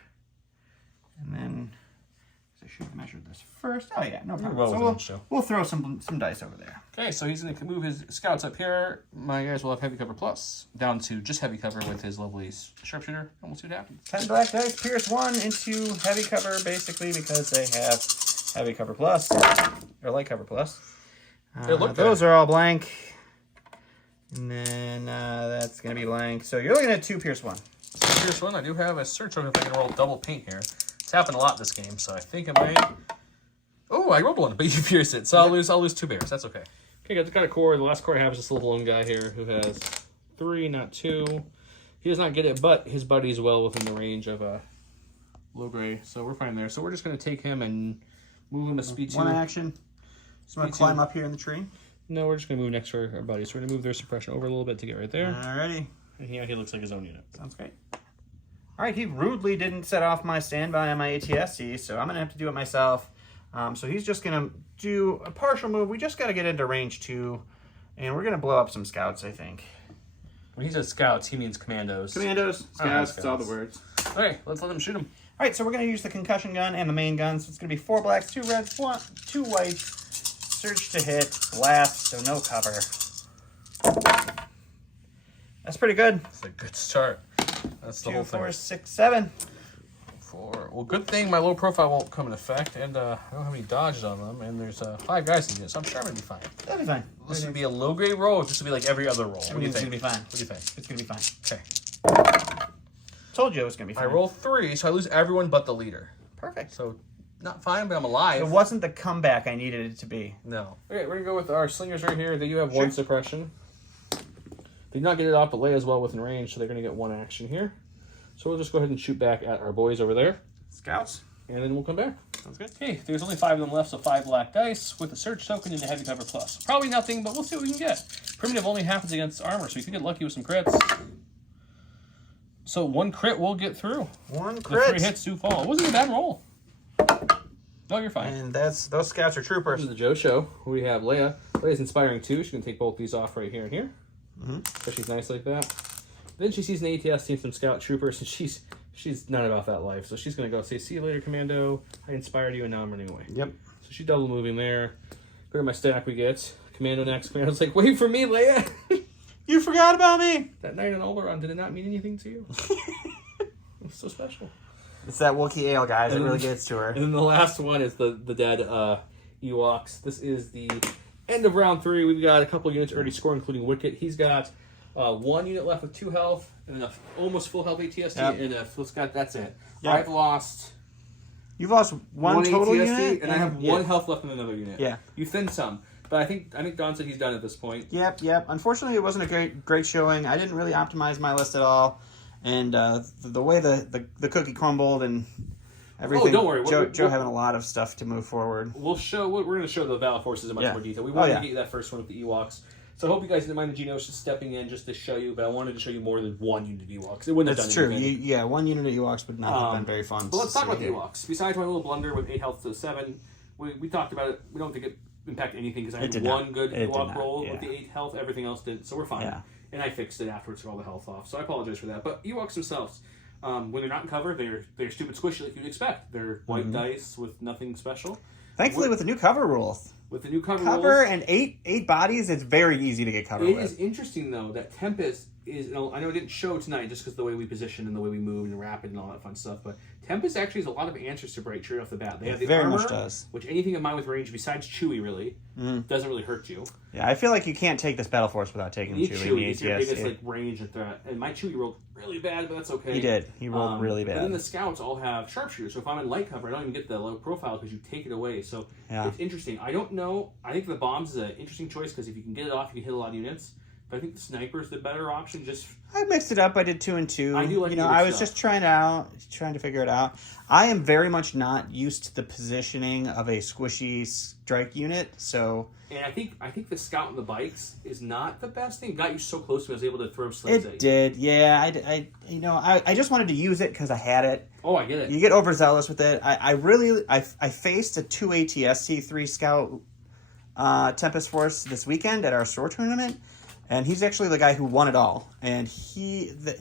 And then, I should have measured this first. Oh, yeah, no problem. Well So we'll throw some dice over there. Okay, so he's going to move his scouts up here. My guys will have heavy cover plus, down to just heavy cover with his lovely sharpshooter, and we'll see what happens. 10 black dice, pierce 1 into heavy cover, basically, because they have heavy cover plus, or light cover plus. Those are all blank. And then that's going to be blank. So you're looking at 2 pierce 1. Pierce 1, I do have a search token if I can roll double paint here. It's happened a lot this game, so I think I might... Oh, I rolled 1, but you pierce it, so I'll lose 2 bears. That's okay. Okay, got a core. The last core I have is this little lone guy here who has 3, not 2. He does not get it, but his buddy's well within the range of low gray, so we're fine there. So we're just going to take him and move him a speed 2. 1 action. So I'm going to climb up here in the tree. No, we're just going to move next to our buddy. So we're going to move their suppression over a little bit to get right there. Alrighty. And he looks like his own unit. Sounds great. Alright, he rudely didn't set off my standby on my ATSC, so I'm going to have to do it myself. So he's just going to do a partial move. We just got to get into range 2, and we're going to blow up some scouts, I think. When he says scouts, he means commandos. Commandos, scouts, it's all the words. Okay, let's let him shoot him. All right, so we're going to use the concussion gun and the main gun. So it's going to be 4 blacks, 2 reds, 2 whites. Search to hit, blast, so no cover. That's pretty good. That's a good start. That's the 2, whole thing. 4, 6, 7. 4. Well, good thing my low profile won't come in effect, and I don't have any dodges on them, and there's 5 guys in it, so I'm sure I'm going to be fine. That'll be fine. This would be a low grade roll, or this would be like every other roll? What do you Everything's think? going to be fine. What do you think? It's going to be fine. Okay. Told you it was going to be fine. I roll 3, so I lose everyone but the leader. Perfect. So, not fine, but I'm alive. It wasn't the comeback I needed it to be. No. Okay, we're going to go with our slingers right here. They do have 1 Sure. suppression. They did not get it off, but Leia's well within range, so they're going to get 1 action here. So we'll just go ahead and shoot back at our boys over there. Scouts. And then we'll come back. Sounds good. Okay, there's only 5 of them left, so 5 black dice with a search token and a heavy cover plus. Probably nothing, but we'll see what we can get. Primitive only happens against armor, so you can get lucky with some crits. So 1 crit will get through. 1 The crit. 3 hits do fall. It wasn't a bad roll. No, you're fine. And those scouts are troopers. This is the Joe show. We have Leia. Leia's inspiring 2. She can take both these off right here and here. So she's nice like that. Then she sees an ATS team, some scout troopers, and she's not about that life. So she's going to go say, see you later, Commando. I inspired you, and now I'm running away. Yep. So she's double moving there. Go to my stack we get. Commando next. Commando's like, wait for me, Leia. You forgot about me. That night on Alderaan, did it not mean anything to you? It's so special. It's that Wookiee ale, guys. It really gets to her. And then the last one is the dead Ewoks. This is the end of round 3. We've got a couple units already scored, including Wicket. He's got 1 unit left with 2 health, and an almost full health ATST, and a full Scott. That's it. Yep. I've lost You've lost one total ATST, unit, and I have 1 health left in another unit. Yeah. You thinned some, but I think Don said he's done at this point. Yep. Unfortunately, it wasn't a great showing. I didn't really optimize my list at all, and the way the cookie crumbled and everything. Oh, don't worry. Joe having a lot of stuff to move forward. We're going to show the Battle Forces in much more detail. We wanted to get you that first one with the Ewoks. So I hope you guys didn't mind the Genos just stepping in just to show you, but I wanted to show you more than 1 unit of Ewoks. It wouldn't have That's done true. anything. 1 unit of Ewoks would not have been very fun. But let's talk about the Ewoks. Besides my little blunder with 8 health to 7, we talked about it. We don't think it impacted anything because I had 1 good Ewok roll with the 8 health. Everything else did, so we're fine. Yeah. And I fixed it afterwards for all the health off, so I apologize for that. But Ewoks themselves, when they're not in cover, they're stupid squishy like you'd expect. They're white dice with nothing special. Thankfully, with the new cover rules. With the new cover rules, and eight bodies, it's very easy to get cover It with. is interesting, though, that Tempest is... I know it didn't show tonight just because of the way we position and the way we move and rapid and all that fun stuff, but Tempest actually has a lot of answers to break straight off the bat. They have the very armor, much does. which anything in mind with range, besides Chewy, really, doesn't really hurt you. Yeah, I feel like you can't take this Battle Force without taking You the need Chewy. Chewy. It's your biggest range and threat. And my Chewy rolled really bad, but that's okay. He did. He rolled really bad. But then the scouts all have sharpshooters, so if I'm in light cover, I don't even get the low profile because you take it away. So it's interesting. I don't know. I think the bombs is an interesting choice because if you can get it off, you can hit a lot of units. But I think the sniper is the better option. I mixed it up. I did 2 and 2. I do like I was just trying to figure it out. I am very much not used to the positioning of a squishy strike unit, so. And I think the scout and the bikes is not the best thing. It got you so close to me, I was able to throw slings at you. It did, yeah. I just wanted to use it because I had it. Oh, I get it. You get overzealous with it. I faced a 2 ATST 3 scout Tempest Force this weekend at our store tournament, and he's actually the guy who won it all. And the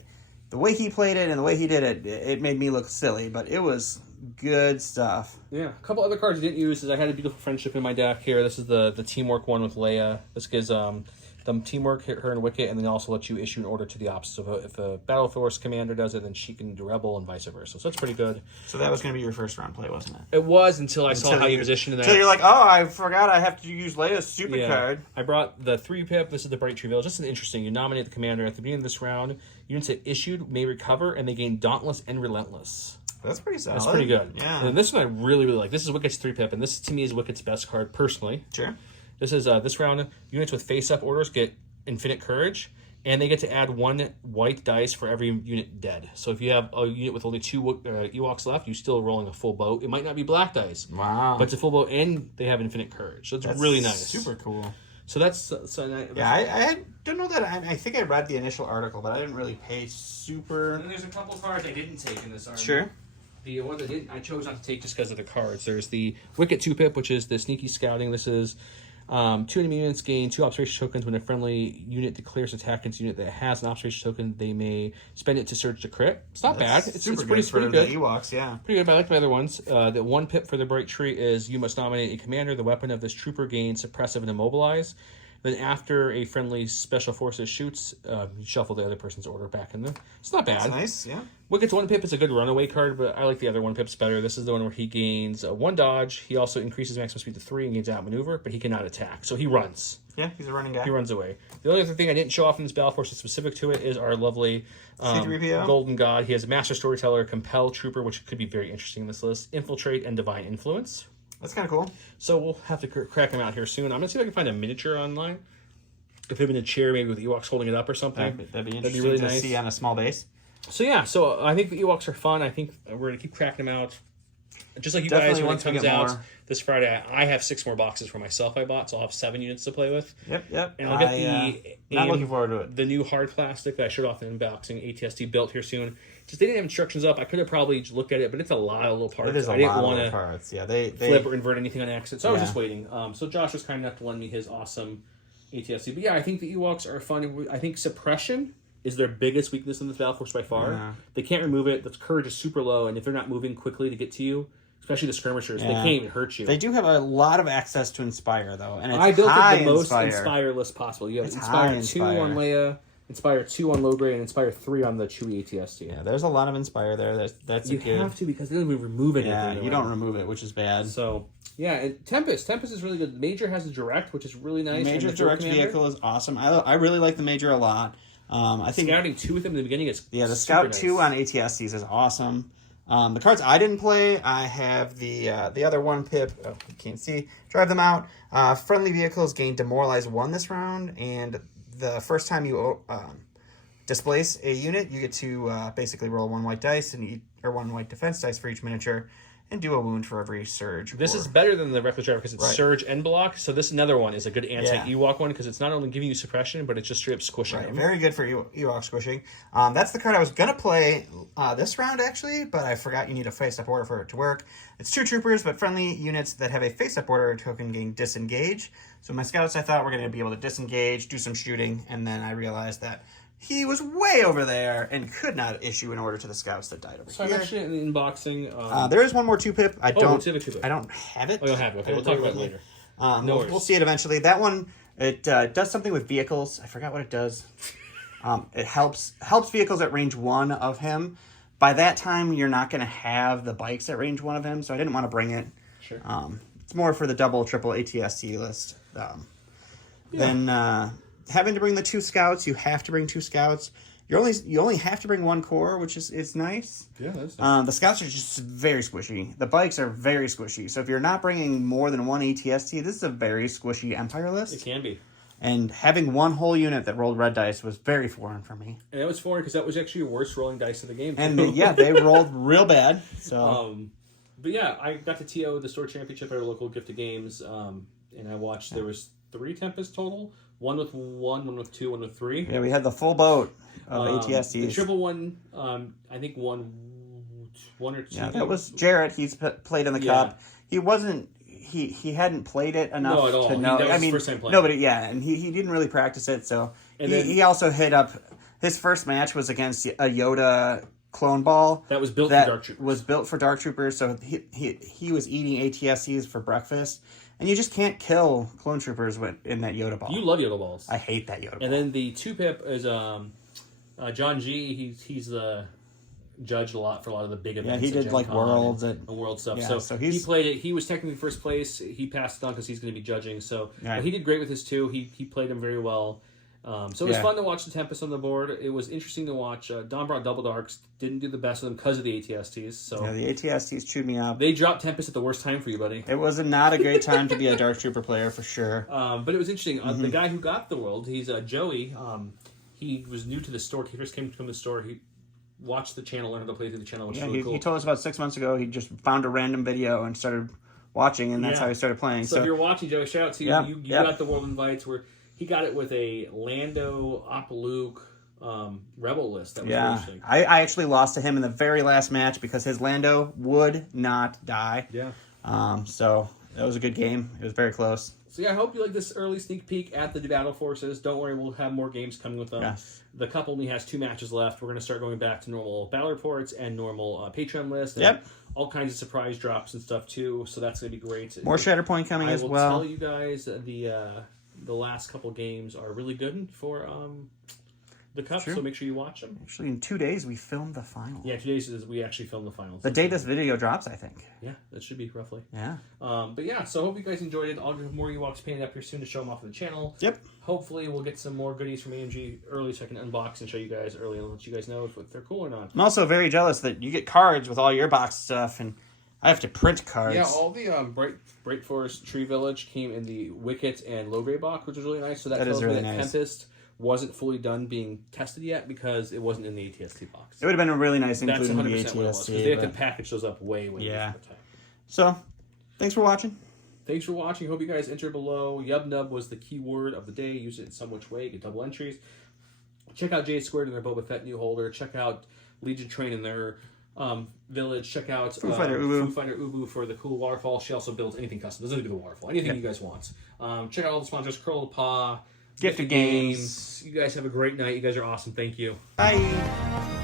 way he played it and the way he did it, it made me look silly, but it was good stuff. Yeah, a couple other cards I didn't use is I had a beautiful friendship in my deck here. This is the teamwork one with Leia. This gives them teamwork, her and Wicket, and then also lets you issue an order to the opposite. So if a Battle Force commander does it, then she can do Rebel and vice versa. So that's pretty good. So that was going to be your first round play, wasn't it? It was until I saw how you positioned it. Until you're like, oh, I forgot I have to use Leia's stupid card. I brought the 3-pip. This is the Bright Tree Village. Just an interesting. You nominate the commander at the beginning of this round. Units that issued may recover, and they gain Dauntless and Relentless. That's pretty solid. That's pretty good. Yeah. And this one I really, really like. This is Wicket's 3-pip, and this to me is Wicket's best card personally. Sure. This is this round. Units with face-up orders get Infinite Courage, and they get to add 1 white dice for every unit dead. So if you have a unit with only 2 Ewoks left, you're still rolling a full boat. It might not be black dice. Wow. But it's a full boat, and they have Infinite Courage. So it's really nice. Super cool. So that's... I don't know that... I think I read the initial article, but I didn't really pay super... And then there's a couple cards I didn't take in this army. Sure. The one that I chose not to take just because of the cards. There's the Wicket 2-pip, which is the sneaky scouting. This is 2 enemy units gain 2 observation tokens. When a friendly unit declares an attack against a unit that has an observation token, they may spend it to surge to crit. It's not bad. It's super pretty good for good. the Ewoks, yeah. Pretty good, but I like the other ones. The 1 pip for the Bright Tree is you must nominate a commander. The weapon of this trooper gains suppressive and immobilize. Then after a friendly special forces shoots, you shuffle the other person's order back in there. It's not bad. That's nice, yeah. Wicket's 1 pip is a good runaway card, but I like the other 1 pips better. This is the one where he gains 1 dodge. He also increases maximum speed to 3 and gains outmaneuver, but he cannot attack. So he runs. Yeah, he's a running guy. He runs away. The only other thing I didn't show off in this battle force that's specific to it is our lovely C-3PO? Golden God. He has a Master Storyteller, Compel Trooper, which could be very interesting in this list, Infiltrate, and Divine Influence. That's kind of cool. So we'll have to crack him out here soon. I'm going to see if I can find a miniature online. If him in a chair, maybe with Ewoks holding it up or something. That'd be interesting really to nice. see on a small base. So yeah, so I think the Ewoks are fun. I think we're going to keep cracking them out. Just like you Definitely guys, when it once we comes get out more. this Friday, I have 6 more boxes for myself I bought, so I'll have 7 units to play with. Yep. And I'll get not looking forward to it. The new hard plastic that I showed off in unboxing, ATST built here soon. Just they didn't have instructions up. I could have probably looked at it, but it's a lot of little parts. It is I a didn't lot want of to parts. Yeah, they flip or invert anything on accident, so I was Yeah. just waiting. So Josh was kind enough to lend me his awesome ATST. But yeah, I think the Ewoks are fun. I think suppression is their biggest weakness in this battle force by far. Yeah. They can't remove it. The courage is super low, and if they're not moving quickly to get to you, especially the skirmishers, they can't even hurt you. They do have a lot of access to Inspire, though, and it's I built high it the most Inspire. Inspire list possible. You have It's Inspire high 2 Inspire. on Leia, Inspire 2 on Low Grade, and Inspire 3 on the Chewy ATST. Yeah, there's a lot of Inspire there. That's You good. have to because they don't even remove anything. Yeah, you don't remove it, which is bad. So, yeah, and Tempest is really good. Major has a direct, which is really nice. Major and the direct Commander. vehicle is awesome. I really like the Major a lot. I think Scouting 2 with him in the beginning is the super Scout nice. 2 on ATSTs is awesome. The cards I didn't play, I have the other 1 pip. Oh, you can't see. Drive them out. Friendly vehicles gain Demoralize 1 this round, and the first time you displace a unit, you get to basically roll 1 white dice or 1 white defense dice for each miniature, and do a wound for every surge. This is better than the Reckless Driver because it's Right. Surge and Block. So this another one is a good anti-Ewok one because it's not only giving you suppression, but it's just straight up squishing Right, them. very good for Ewok squishing. That's the card I was going to play this round, actually, but I forgot you need a face-up order for it to work. It's 2 troopers, but friendly units that have a face-up order token gain disengage. So my scouts, I thought, were going to be able to disengage, do some shooting, and then I realized that he was way over there and could not issue an order to the scouts that died over So I here. mentioned it in the unboxing. There is one more 2-pip. I what's the other 2-pip? don't have it. Oh, you'll have it. Okay, we'll talk about it later. No worries. We'll see it eventually. That one, it does something with vehicles. I forgot what it does. It helps vehicles at range 1 of him. By that time, you're not going to have the bikes at range 1 of him, so I didn't want to bring it. Sure. It's more for the double, triple ATST list. Then having to bring the 2 scouts, you have to bring 2 scouts. You only have to bring 1 core, which is nice. Yeah, that's The scouts are just very squishy. The bikes are very squishy. So if you're not bringing more than 1 ATST, this is a very squishy Empire list. It can be. And having 1 whole unit that rolled red dice was very foreign for me. And that was foreign because that was actually your worst rolling dice of the game. And too. they rolled real bad. So But yeah, I got to TO the store championship at our local gift of games, and I watched. There was 3 Tempest total. 1 with 1, 1 with 2, 1 with 3. yeah, we had the full boat of ATSTs. The triple one, I think one or 2. Yeah, that was Jarrett. He's played in the cup. He wasn't. He hadn't played it enough No, at all. to know. That was his first time playing. No, but and he didn't really practice it. So And he also hit up. His first match was against a Yoda clone ball that was built for Dark Troopers. Was built for Dark Troopers. So he was eating ATSTs for breakfast, and you just can't kill clone troopers in that Yoda ball. You love Yoda balls. I hate that Yoda ball. And then the 2-pip is John G. He's the judged a lot for a lot of the big events. he did Gen like Con Worlds and world stuff. yeah, so so he he's- played it. He was technically first place. He passed it on because he's going to be judging. So Yeah. but he did great with his 2. He played him very well. So it was fun to watch the Tempest on the board. It was interesting to watch. Don brought Double Darks. Didn't do the best of them because of the ATSTs. So the ATSTs chewed me up. they dropped Tempest at the worst time for you, buddy. It was not a great time to be a Dark Trooper player for sure. But it was interesting. The guy who got the world, he's Joey. He was new to the store. He first came to the store. He watched the channel, learned how to play through the channel, which is really cool. He told us about 6 months ago. He just found a random video and started watching, and that's how he started playing. So if you're watching, Joey, shout out to you. Yeah, You got the World Invites where he got it with a Lando, Op Luke, Rebel list. That was really interesting. I actually lost to him in the very last match because his Lando would not die. Yeah. So that was a good game. It was very close. So yeah, I hope you like this early sneak peek at the Battle Forces. Don't worry, we'll have more games coming with them. Yes. The couple only has 2 matches left. We're going to start going back to normal battle reports and normal Patreon list. And Yep. all kinds of surprise drops and stuff too. So that's going to be great. More Shatterpoint coming as well. I will tell you guys that the last couple games are really good for the Cup, so make sure you watch them. Actually, in 2 days, we filmed the final. Yeah, 2 days is we actually filmed the finals. The day this video drops, I think. Yeah, that should be roughly. Yeah. But yeah, so I hope you guys enjoyed it. I'll get more Ewoks painted up here soon to show them off on the channel. Yep. Hopefully, we'll get some more goodies from AMG early so I can unbox and show you guys early and let you guys know if they're cool or not. I'm also very jealous that you get cards with all your box stuff, and I have to print cards. Yeah, all the Bright Forest Tree Village came in the Wicket and Low Grade box, which was really nice. So that tells me really that nice. Tempest wasn't fully done being tested yet because it wasn't in the ATST box. It would have been a really nice That's including 100% the what it was, ATST. because they have to package those up way Yeah. before time. So, thanks for watching. Thanks for watching. Hope you guys enter below. Yub-nub was the keyword of the day. Use it in some which way. Get double entries. Check out J Squared and their Boba Fett new holder. Check out Legion Train and their village. Check out Foo Fighter Ubu for the cool waterfall. She also builds anything custom. Doesn't do the waterfall. Anything you guys want. Check out all the sponsors. Curl the Paw. Gift of Games. You guys have a great night. You guys are awesome. Thank you. Bye.